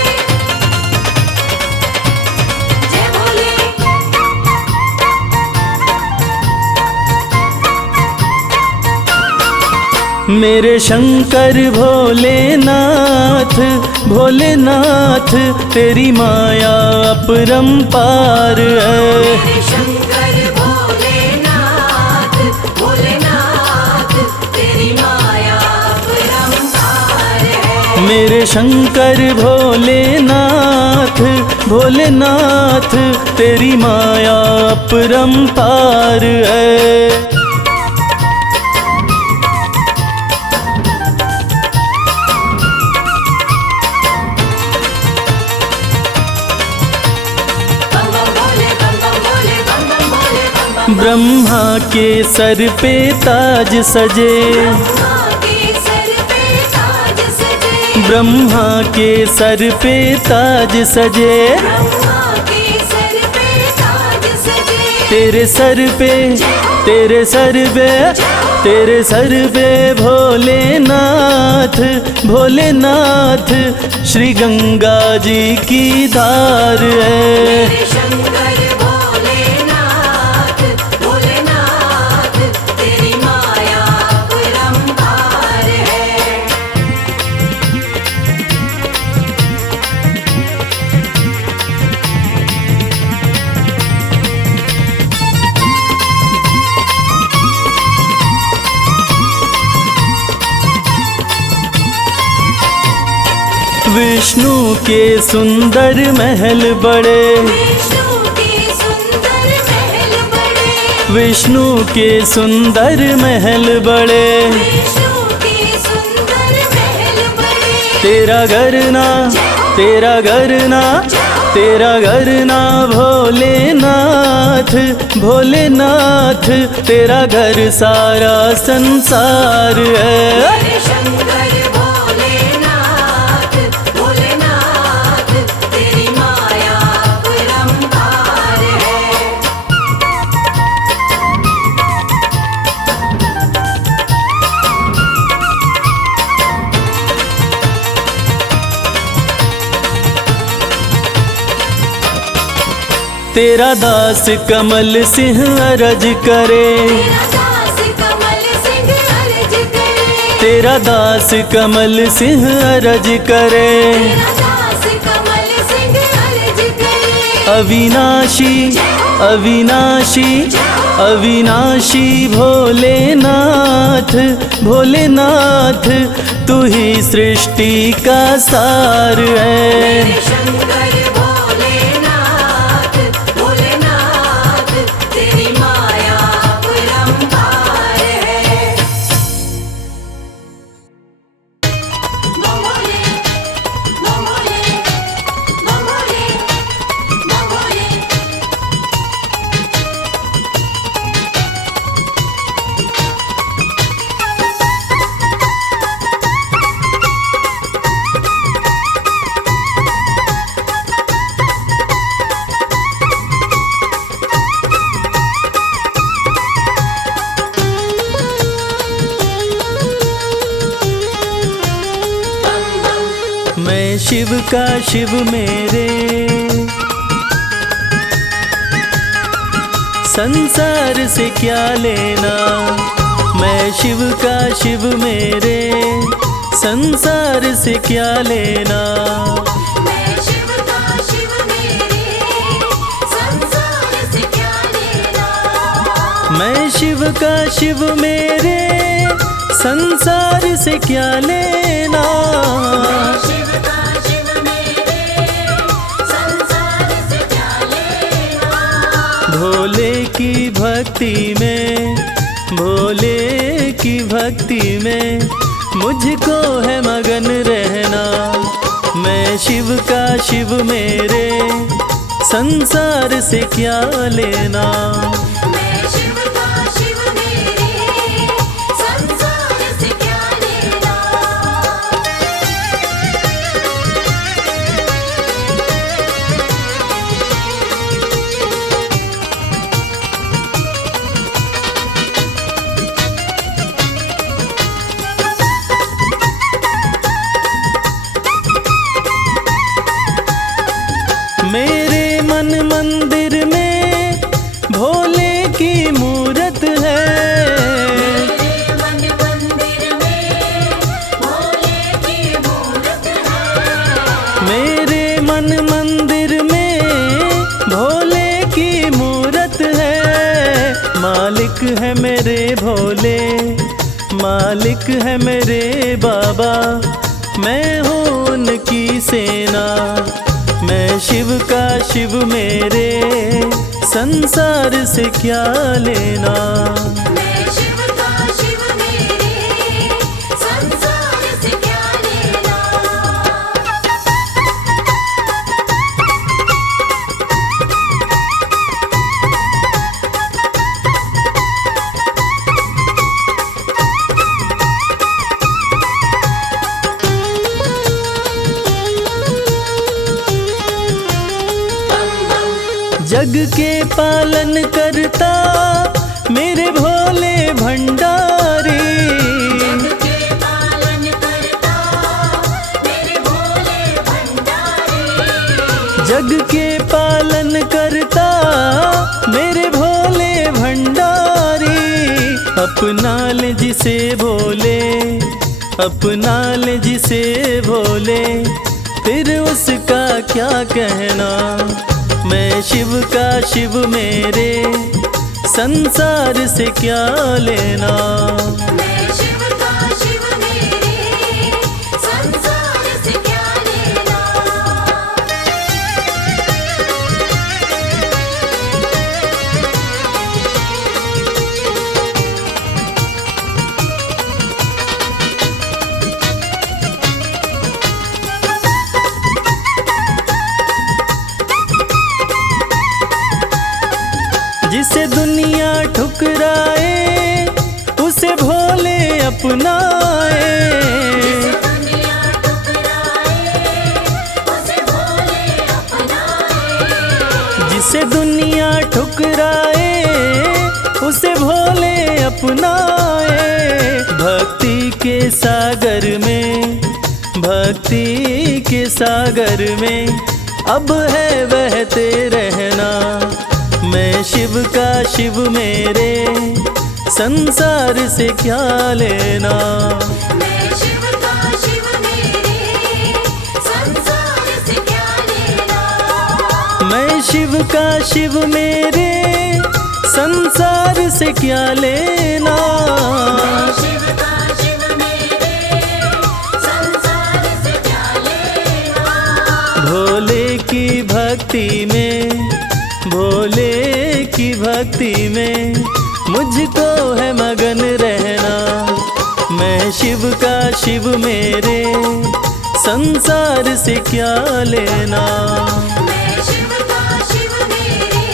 जय भोले। मेरे शंकर भोलेनाथ भोलेनाथ तेरी माया अपरंपार है। मेरे शंकर भोलेनाथ भोलेनाथ तेरी माया अपरंपार है। मेरे शंकर भोलेनाथ भोलेनाथ तेरी माया अपरंपार है। ब्रह्मा के सर पे ताज सजे, ब्रह्मा के सर पे ताज सजे, तेरे सर पे तेरे सर पे तेरे सर पे भोलेनाथ भोलेनाथ श्री गंगा जी की धार है। विष्णु के सुंदर महल बड़े, विष्णु के सुंदर महल बड़े, तेरा घर ना तेरा घर ना तेरा घर ना भोलेनाथ भोलेनाथ तेरा घर सारा संसार है। तेरा दास कमल सिंह अरज करे, तेरा दास कमल सिंह अरज करे, अविनाशी अविनाशी अविनाशी भोलेनाथ भोलेनाथ तू ही सृष्टि का सार है। मैं शिव का शिव मेरे संसार से क्या लेना, मैं शिव का शिव मेरे संसार से क्या लेना। मैं शिव का शिव मेरे संसार से क्या लेना। मैं शिव का शिव मेरे संसार से क्या लेना। शिव का शिव मेरे संसार से क्या लेना। भोले की भक्ति में भोले की भक्ति में मुझको है मगन रहना। मैं शिव का शिव मेरे संसार से क्या लेना। मैं शिव का शिव मेरे संसार से क्या लेना। मेरे मन मंदिर में भोले मालिक है मेरे भोले, मालिक है मेरे बाबा, मैं हूँ उनकी सेना। मैं शिव का शिव मेरे, संसार से क्या लेना। मैं शिव का शिव मेरे, संसार से क्या लेना। जग के पालन करता मेरे भोले भंडारी, जग के पालन करता मेरे भोले भंडारी। जग के पालन करता मेरे भोले भंडारी। अपना ले जिसे भोले, अपना ले जिसे भोले, फिर उसका क्या कहना। मैं शिव का शिव मेरे, संसार से क्या लेना। मैं शिव का शिव मेरे, संसार से क्या लेना। जिसे दुनिया ठुकराए उसे भोले अपनाए। दुनिया ठुकराए उसे भोले अपनाए। जिसे दुनिया ठुकराए उसे भोले अपनाए। भक्ति के सागर में, भक्ति के सागर में अब है बहते रहना। मैं शिव का शिव मेरे, संसार से क्या लेना। मैं शिव का शिव मेरे, संसार से क्या लेना। मैं शिव का शिव मेरे, संसार से क्या लेना। मैं शिव का शिव मेरे, संसार से क्या लेना। भोले की भक्ति में, भोले की भक्ति में मुझको है मगन रहना। मैं शिव का शिव मेरे, संसार से क्या लेना। मैं शिव का शिव मेरे,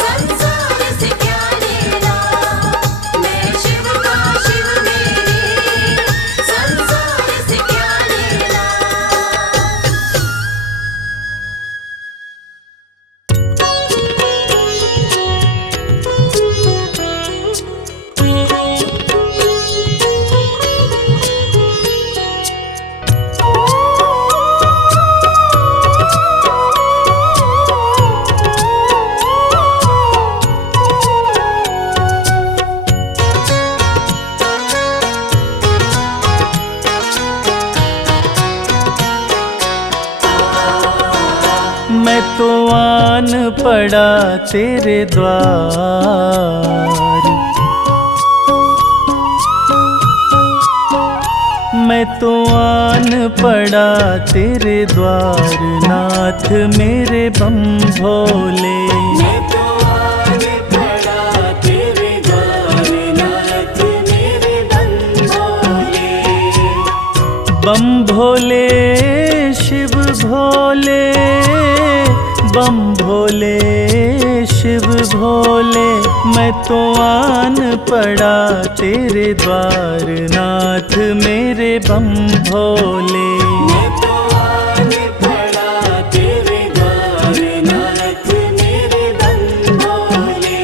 संसार से क्या लेना। मैं शिव का शिव मेरे, संसार से क्या लेना। मैं तो आन पड़ा तेरे द्वार, मैं तो आन पड़ा तेरे द्वार। नाथ मेरे बम भोले, मैं तो आन पड़ा तेरे द्वार। नाथ मेरे बम भोले। बम भोले शिव भोले, बम भोले शिव भोले। मैं तो आन पड़ा तेरे द्वार। नाथ मेरे बम भोले। मैं तो आन पड़ा तेरे द्वार। नाथ मेरे बम भोले।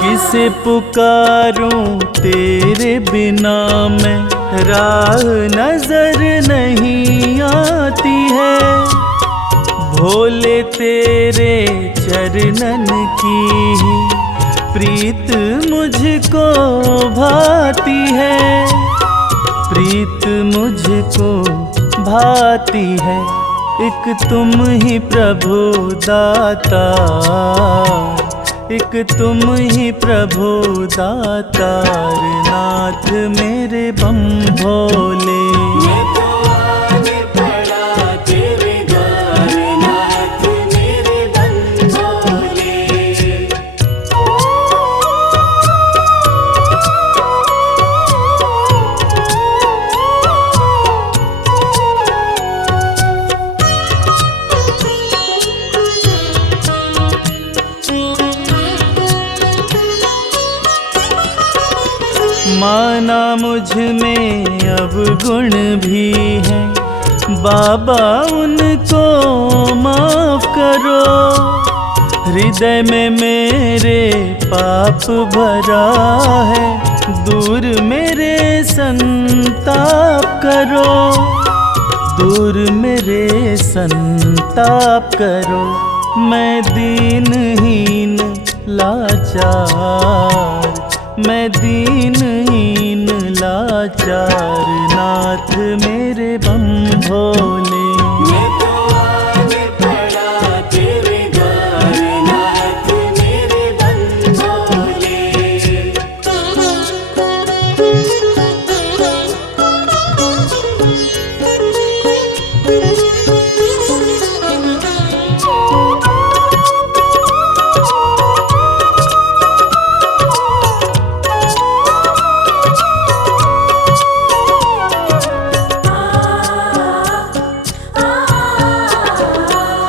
किसे पुकारूं तेरे बिना मैं, राह नजर नहीं आती है, भोले तेरे चरणन की ही प्रीत मुझको भाती है, प्रीत मुझको भाती है। एक तुम ही प्रभु दाता, एक तुम ही प्रभु दातार, नाथ मेरे बम भोले। माना मुझ में अब गुण भी है, बाबा उनको माफ करो। हृदय में मेरे पाप भरा है, दूर मेरे संताप करो, दूर मेरे संताप करो। मैं दीनहीन लाचार, मैं दीनहीन लाचार, नाथ मेरे बम भोले।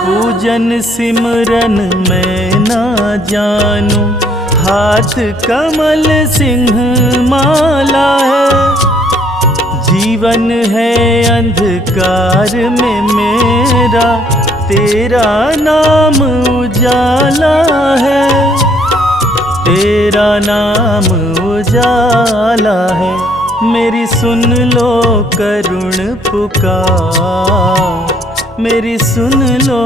पूजन सिमरन मैं ना जानूं, हाथ कमल सिंह माला है। जीवन है अंधकार में मेरा, तेरा नाम उजाला है, तेरा नाम उजाला है। मेरी सुन लो करुण पुकार, मेरी सुन लो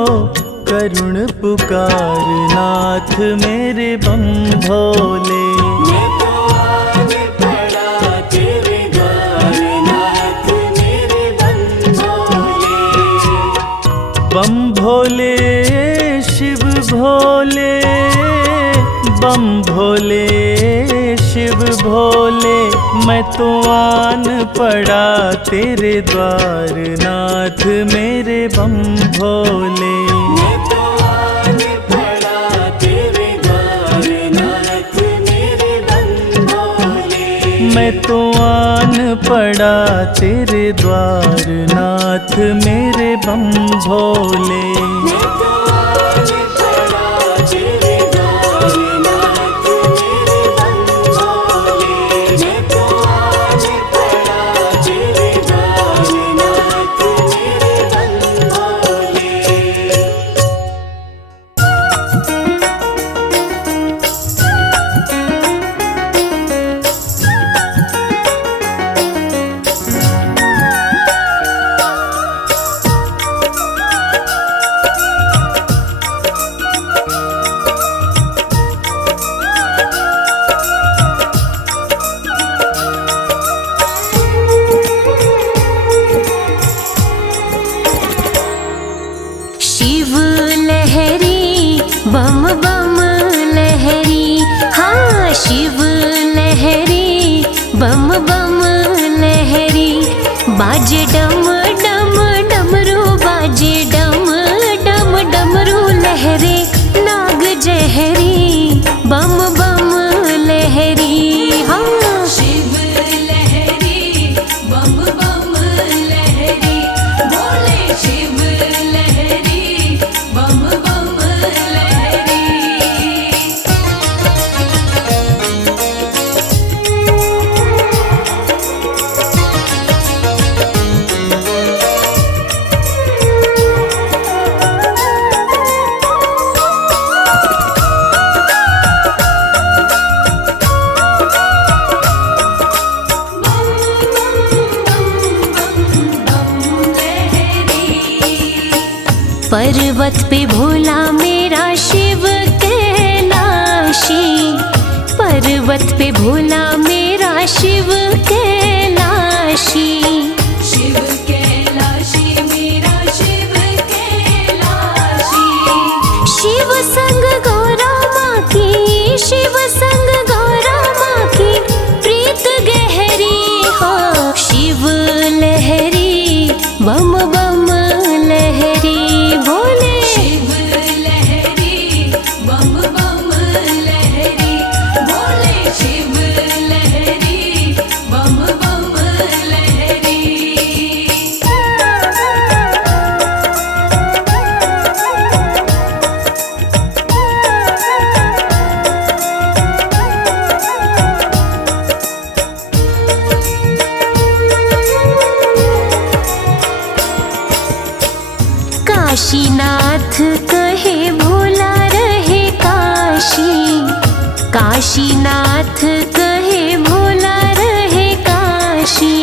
करुण पुकार, नाथ मेरे बम भोले। बम भोले शिव भोले, बम भोले शिव भोले। मैं तो आन पड़ा तेरे द्वार, नाथ मेरे बम भोले। मैं तो आन पड़ा तेरे द्वार, नाथ मेरे बम भोले। बम बम लहरी, हाँ शिव लहरी, बम बम लहरी। बाजे डम डम डमरू, बाजे डम डम डमरू लहरे। नाग जहरी बम बम लहरी, हाँ शिव लहरी बम बम लहरी, बोले शिव लहरी बम बम लहरी। पर्वत पे भोला मेरा शिव कैलाशी। शिव कैलाशी मेरा शिव कैलाशी। शिव संग गौरा माँ की, शिव संग गौरा माँ की प्रीत गहरी हो। शिव लहरी बम बम लहरी भोले। शिव लहरी बम बम लहरी भोले। शिव लहरी बम बम लहरी। काशीनाथ कहे भोला रहे काशी। काशीनाथ कहे भोला रहे काशी।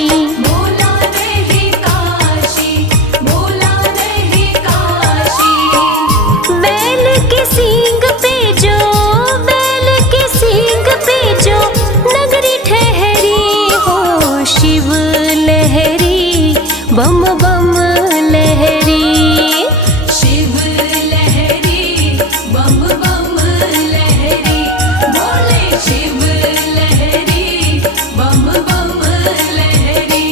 भोला रहे काशी। भोला रहे काशी। बैल के सींग पे जो, बैल के सींग पे जो नगरी ठहरी हो। शिव लहरी बम बम लहरी। शिव लहरी बम बम लहरी भोले। शिव लहरी बम बम लहरी।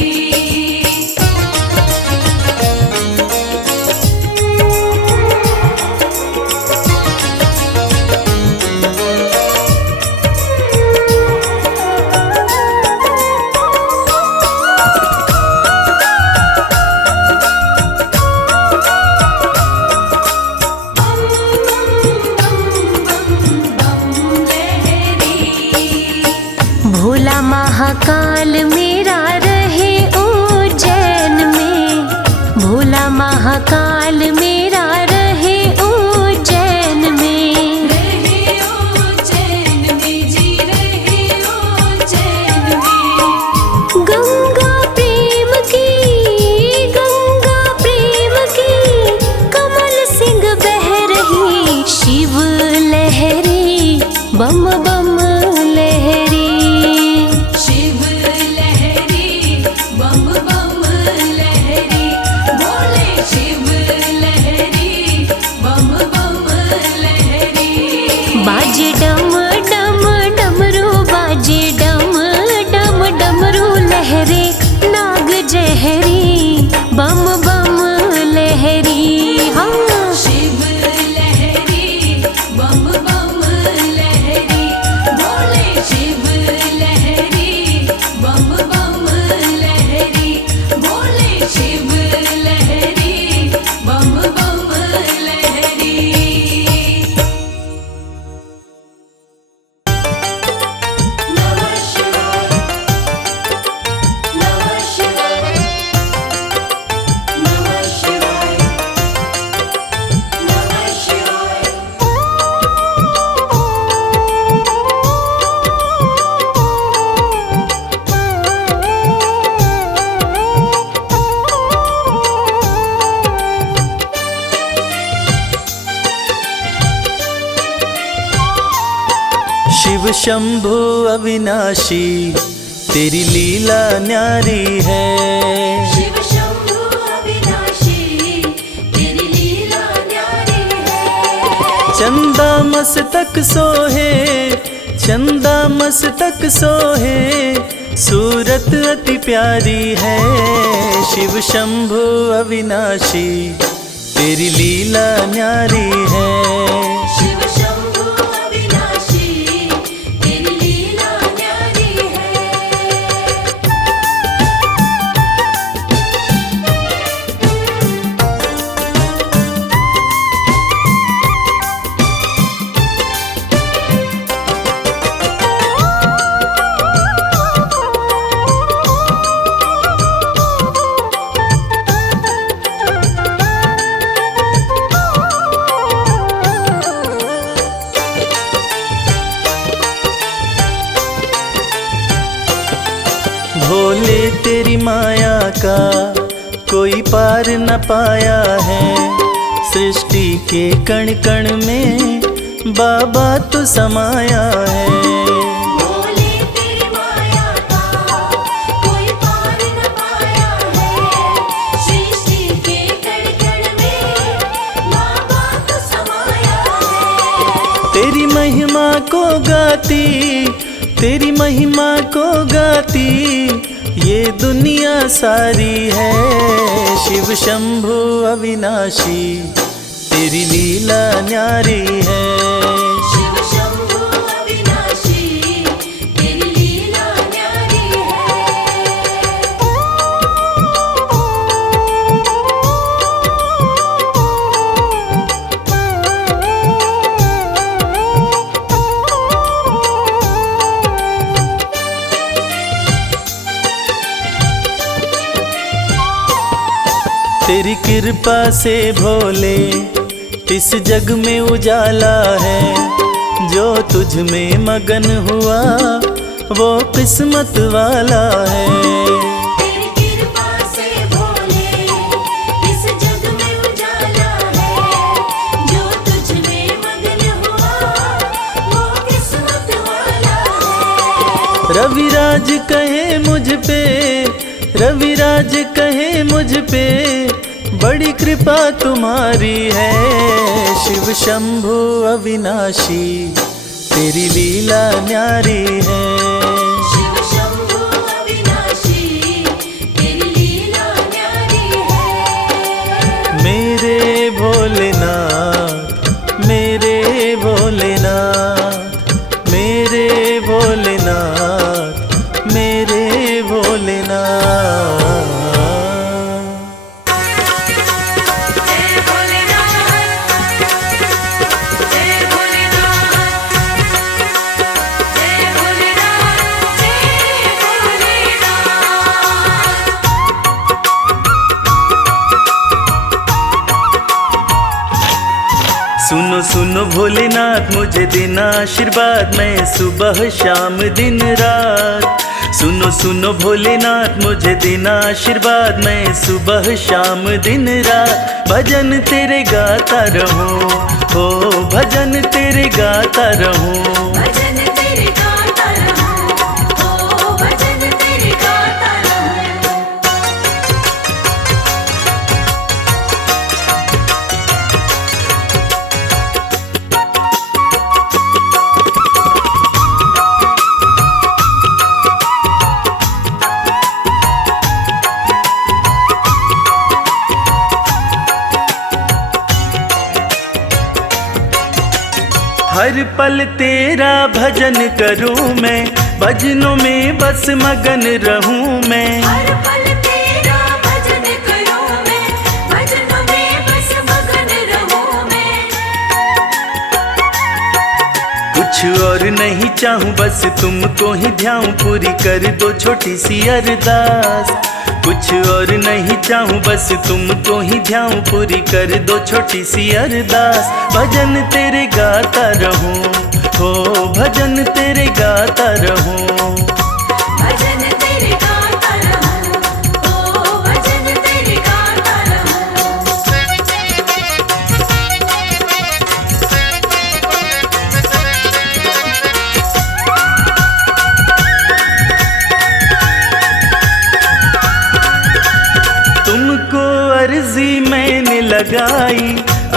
भोला महाकाल मेरा रहे उज्जैन में। भोला महाकाल मेरा रहे उज्जैन में। रहे उज्जैन में जी। रहे उज्जैन में। गंगा प्रेम की, गंगा प्रेम की कमल सिंह बह रही। शिव लहरी बम बम लहरी। शिव लहरी बम बम लहरी भोले। शिव लहरी बम बम लहरी। बाजे डम डम डमरू, बाजे डम डम डमरू लहरे नाग जहरी बम बम लहरी। हाँ शिव लहरी बम बम लहरी भोले। शिव लहरी बम बम लहरी भोले। शिव लहरी बम बम लहरी। नमः शिवाय। नमः शिवाय। नमः शिवाय। नमः शिवाय। शिव शंभु अविनाशी तेरी लीला न्यारी है। शिव शंभु अविनाशी तेरी लीला न्यारी है। चंदा मस्तक सोहे, चंदा मस्तक सोहे, सूरत अति प्यारी है। शिव शंभु अविनाशी तेरी लीला न्यारी है। शिव शंभु अविनाशी तेरी लीला न्यारी है। भोले तेरी माया का कोई पार न पाया है। सृष्टि के कण कण में बाबा तू समाया है। गाती, तेरी महिमा को गाती ये दुनिया सारी है। शिव शंभु अविनाशी तेरी लीला न्यारी है। शिव शंभु अविनाशी तेरी लीला न्यारी तेरी कृपा से भोले इस जग में उजाला है। जो तुझ में मगन हुआ वो किस्मत वाला है। तेरी कृपा से भोले इस जग में उजाला है। जो तुझ में मगन हुआ वो किस्मत वाला है। रविराज कहे मुझ पे, रविराज कहे मुझ पे बड़ी कृपा तुम्हारी है। शिव शंभु अविनाशी तेरी लीला न्यारी है। शिव शंभु अविनाशी तेरी लीला न्यारी है। मेरे भोलेनाथ, मेरे भोलेनाथ, मेरे भोलेनाथ, मेरे भोलेनाथ। जय भोलेनाथ, जय भोलेनाथ, जय भोलेनाथ, जय भोलेनाथ। सुनो सुनो भोलेनाथ मुझे देना आशीर्वाद, मैं सुबह शाम दिन रात। सुनो सुनो भोलेनाथ मुझे देना आशीर्वाद, मैं सुबह शाम दिन रात भजन तेरे गाता रहूं। हो भजन तेरे गाता रहूं। भजन तेरे गाता रहूं, ओ भजन तेरे गाता रहूं। हर पल तेरा भजन करूं मैं, भजनों में बस मगन रहूं मैं। हर पल तेरा भजन करूं मैं, भजनों में बस मगन रहूं मैं। कुछ और नहीं चाहूं बस तुमको ही ध्याऊं, पूरी कर दो छोटी सी अरदास। कुछ और नहीं चाहूं बस तुमको ही ध्याऊं, पूरी कर दो छोटी सी अरदास। भजन तेरे गाता रहूं, हो भजन तेरे गाता रहूं। भजन तेरे गाता रहूं, ओ भजन तेरे गाता रहूं। तुमको अर्जी मैंने लगाई,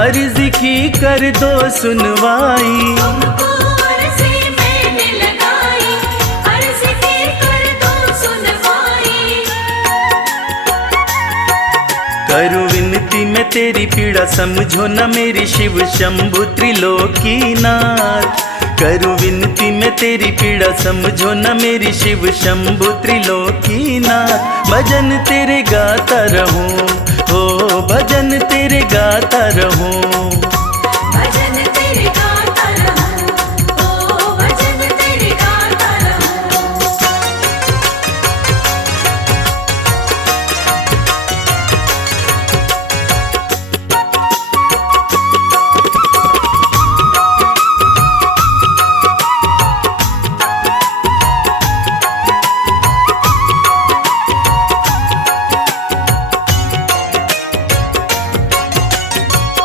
अर्जी की कर दो सुनवाई। तुमको अर्जी मैंने लगाई, अर्जी की कर दो सुनवाई। करूं विनती मैं तेरी पीड़ा समझो न मेरी, शिव शंभु त्रिलोकीनाथ। करूं विनती मैं तेरी पीड़ा समझो न मेरी, शिव शंभु त्रिलोकीनाथ। भजन तेरे गाता रहूं, हो भजन तेरे गाता रहूं। भजन तेरे गाता रहूं, ओ भजन तेरे गाता रहूं।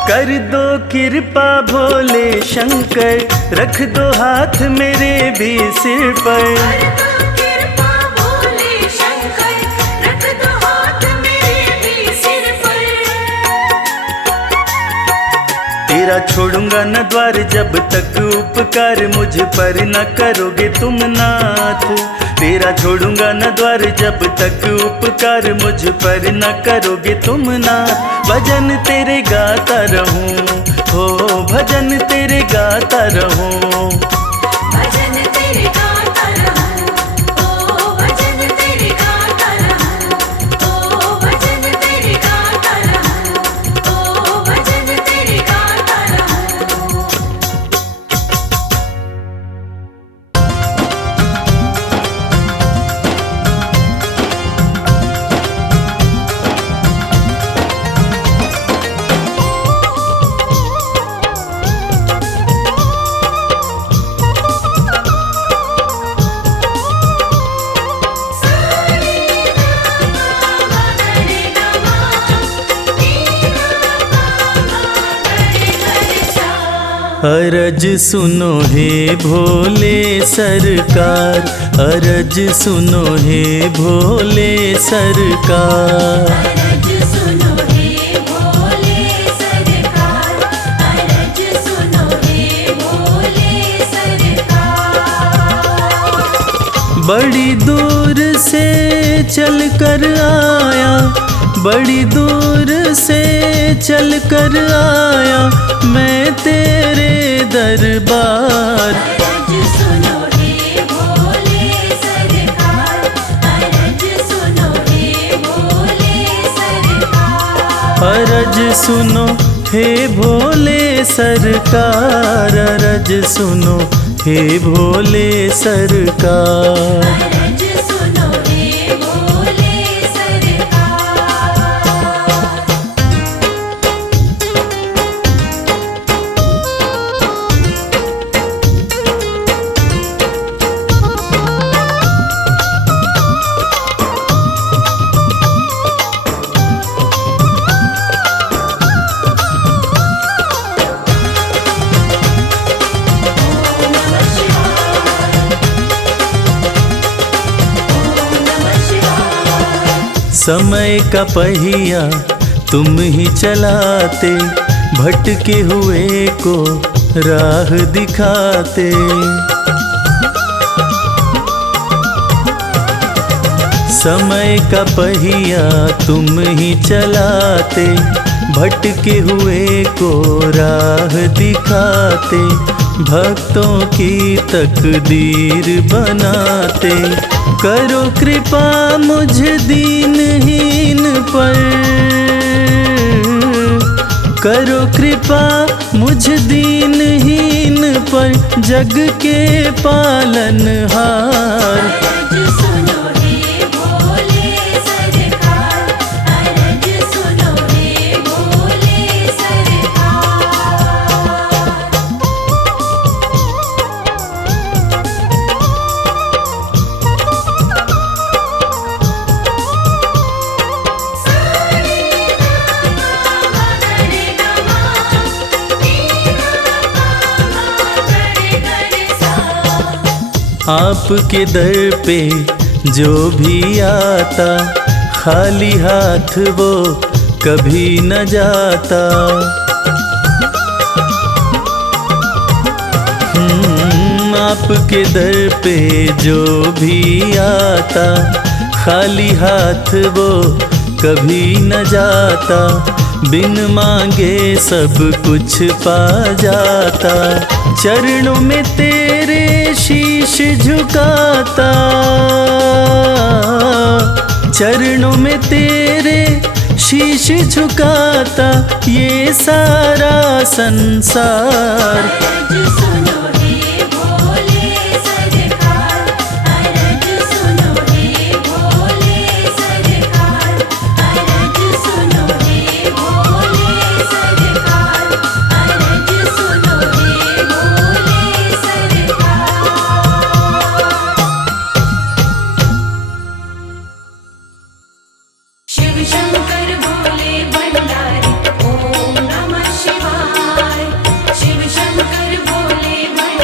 कर दो कृपा भोले शंकर, रख दो हाथ मेरे भी सिर पर। कर दो कृपा भोले शंकर, रख दो हाथ मेरे भी सिर पर। तेरा तेरा छोड़ूंगा न द्वार जब तक उपकार मुझ पर न करोगे तुम नाथ। तेरा छोड़ूंगा न द्वार जब तक उपकार मुझ पर न करोगे तुम नाथ। भजन तेरे गाता रहूं, हो भजन तेरे गाता रहूं। भजन तेरे गाता रहूं, ओ भजन तेरे गाता रहूं, ओ भजन तेरे गाता रहूं, ओ भजन तेरे गाता रहूं। अरज सुनो हे भोले सरकार, अरज सुनो हे भोले सरकार। अरज सुनो हे भोले सरकार, अरज सुनो हे भोले सरकार। बड़ी दूर से चल कर आया, बड़ी दूर से चल कर आया मैं तेरे दरबार। अरज सुनो हे भोले सरकार, अरज सुनो हे भोले सरकार। अरज सुनो हे भोले सरकार, अरज सुनो हे भोले सरकार। अरज सुनो हे भोले सरकार। समय का पहिया तुम ही चलाते, भटके हुए को राह दिखाते। समय का पहिया तुम ही चलाते, भटके हुए को राह दिखाते। भक्तों की तकदीर बनाते, करो कृपा मुझ दीनहीन पर, करो कृपा मुझ दीनहीन पर जग के पालनहार। अरज सुनो हे भोले सरकार, अरज सुनो हे भोले सरकार। आपके दर पे जो भी आता, खाली हाथ वो कभी न जाता। आपके दर पे जो भी आता, खाली हाथ वो कभी न जाता। बिन मांगे सब कुछ पा जाता, चरणों में तेरे शीश झुकाता, चरणों में तेरे शीश झुकाता ये सारा संसार। अरज सुनो हे भोले सरकार, अरज सुनो हे भोले सरकार, अरज सुनो हे भोले सरकार, अरज सुनो हे भोले सरकार। शिव शंकर भोले भंडारी, ओम नमः शिवाय। शिव शंकर भोले भंडारी।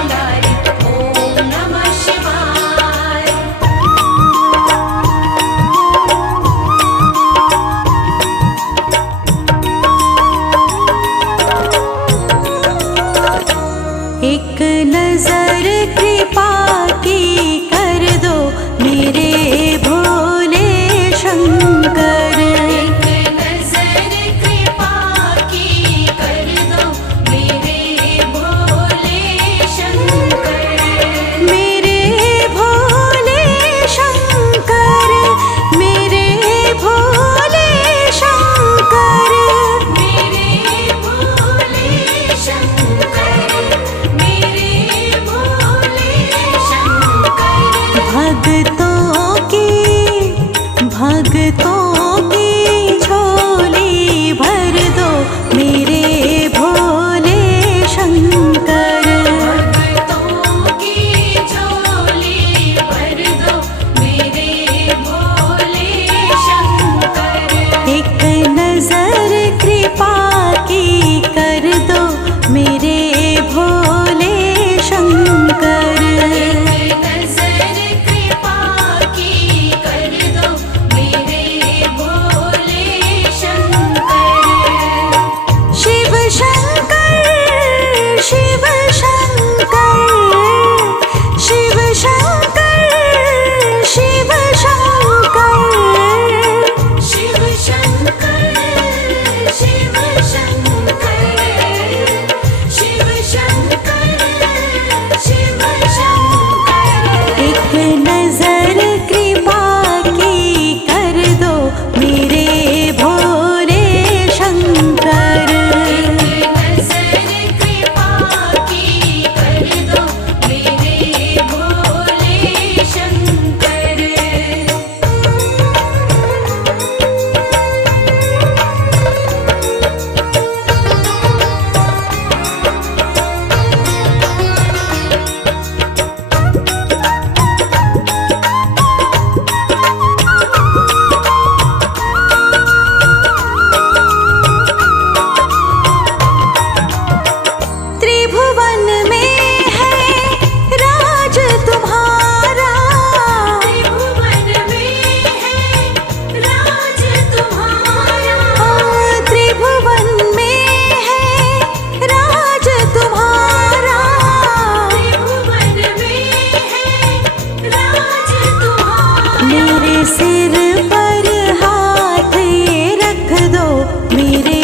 सिर पर हाथ ये रख दो मेरे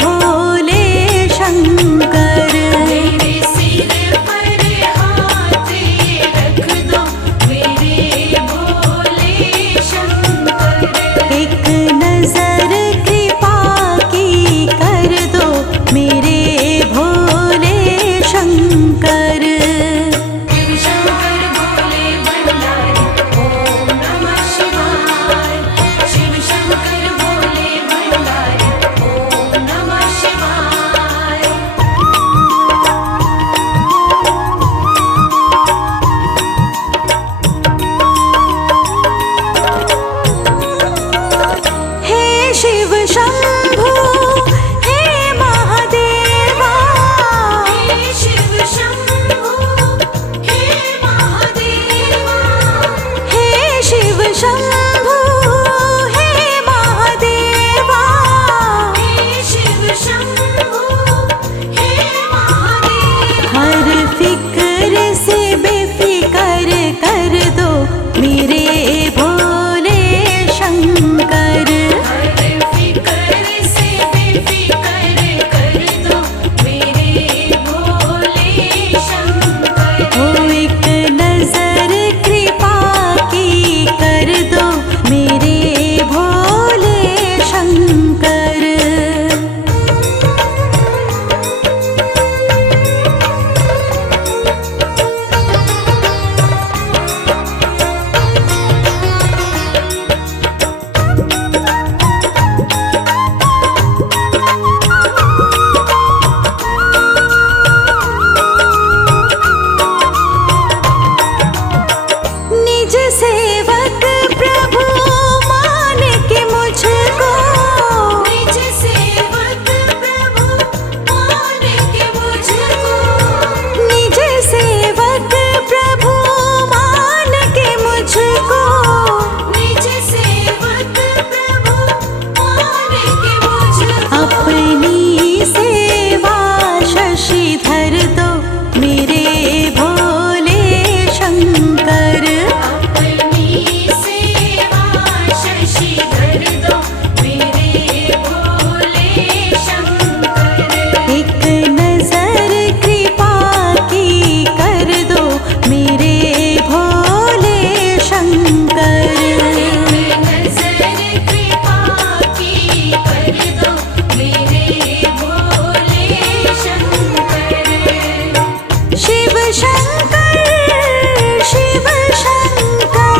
भोले शंकर। मेरे सिर पर हाथ ये रख दो मेरे भोले शंकर। एक नजर कृपा की कर दो मेरे भोले शंकर। शिव शंकर भोले भंडारी ओम नमः शिवाय। शिव शंकर भोले भंडारी ओम नमः शिवाय। हे शिव शंभो हे महादेवा। हे शिव शंभो हे महादेवा। हे शिव शंभो हे महादेवा। हे शिव शंभो हे महादेवा। हर फिक्र से बेफिक्र कर दो मेरे भोले शंकर। हर फिक्र से बेफिक्र कर दो मेरे भोले शंकर। ओ एक नजर कृपा की कर दो मेरे भोले शंकर। निज सेवक प्रभु मान के मुझको। निज सेवक प्रभु मान के मुझको। निज सेवक प्रभु मान के मुझको। निज सेवक प्रभु मान के मुझको। अपनी सेवा शशिधर दो मेरे भोले शंकर। अपनी सेवा शशिधर दो मेरे भोले शंकर। एक नजर कृपा की कर दो मेरे भोले शंकर। एक नजर कृपा की कर दो मेरे भोले शंकर। शिव शंकर शिव शंकर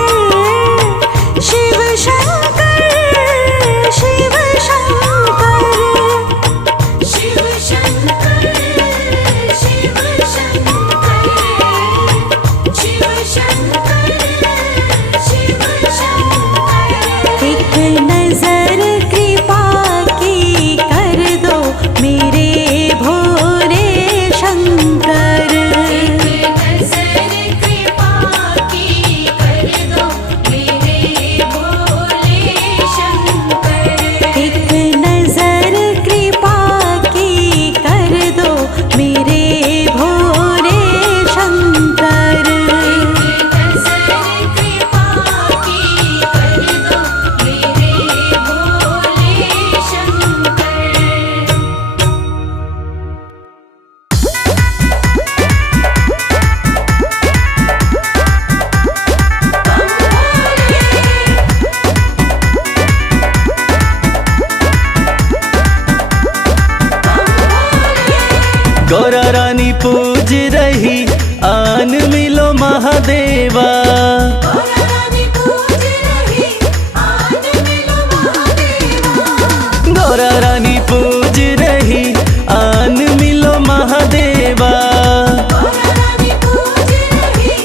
शिव शंकर शिव शंकर। शिव शंकर शिव शंकर शिव शंकर शिव शंकर। एक नजर कृपा की कर दो मेरे भोले शंकर। एक नजर कृपा की कर दो मेरे भोले शंकर। एक नजर कृपा की कर दो मेरे भोले शंकर। एक नजर कृपा की कर दो मेरे भोले शंकर। गौरा रानी पूज रही आन मिलो महादेवा। गौरा रानी पूज रही आन मिलो महादेवा। गौरा रानी पूज रही आन मिलो महादेवा। गौरा रानी पूज रही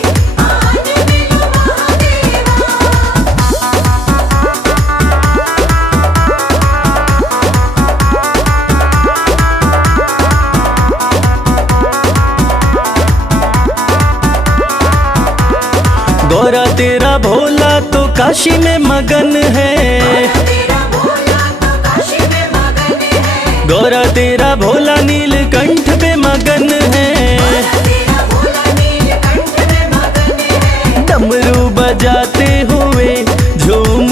आन मिलो महादेवा। गौरा तेरा भोला तो काशी में मगन है। तेरा भोला तो काशी में मगन है। गौरा तेरा भोला नीलकंठ पे मगन है। तेरा भोला नीलकंठ में मगन है। डमरू बजाते हुए झूम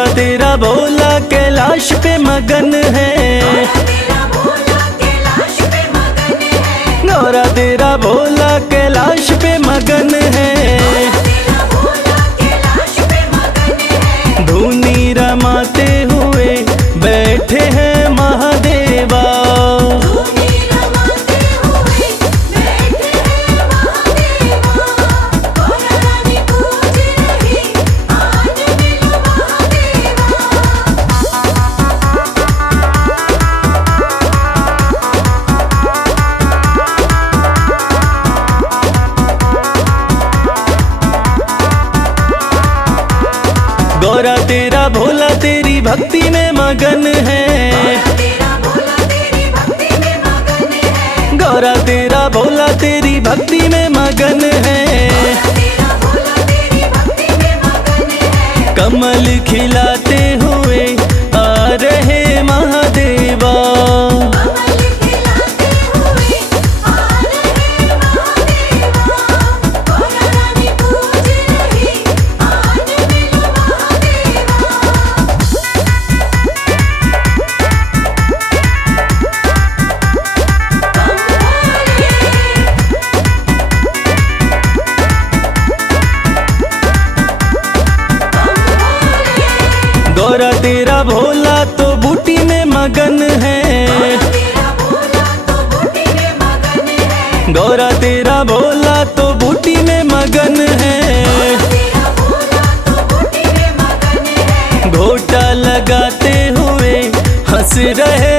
गौरा तेरा भोला कैलाश पे मगन है, तेरा भोला कैलाश पे मगन है, गौरा तेरा भोला कैलाश पे मगन है। तेरा भोला कैलाश पे मगन है, धूनी रमाते हुए बैठे हैं महादेवा, धूनी रमाते हुए बैठे हैं महादेवा। गौरा रानी पूज रही, आज मिलो महादेवा। गौरा तेरा भोला तेरी भक्ति में मगन है, तेरा भोला तेरी भक्ति में मगन है, गौरा तेरा भोला तेरी भक्ति में मगन है। तेरा भोला तेरी भक्ति में मगन है, कमल खिलाते हुए आ रहे महादेवा, कमल खिलाते हुए आ रहे महादेवा। गौरा रानी पूज रही, आज मिलो महादेवा। गौरा तेरा भोला तो बूटी में मगन है, तेरा भोला तो बूटी में मगन है, गौरा तेरा भोला तो बूटी में मगन है। तेरा भोला तो बूटी में मगन है, घोटा लगाते हुए हंस रहे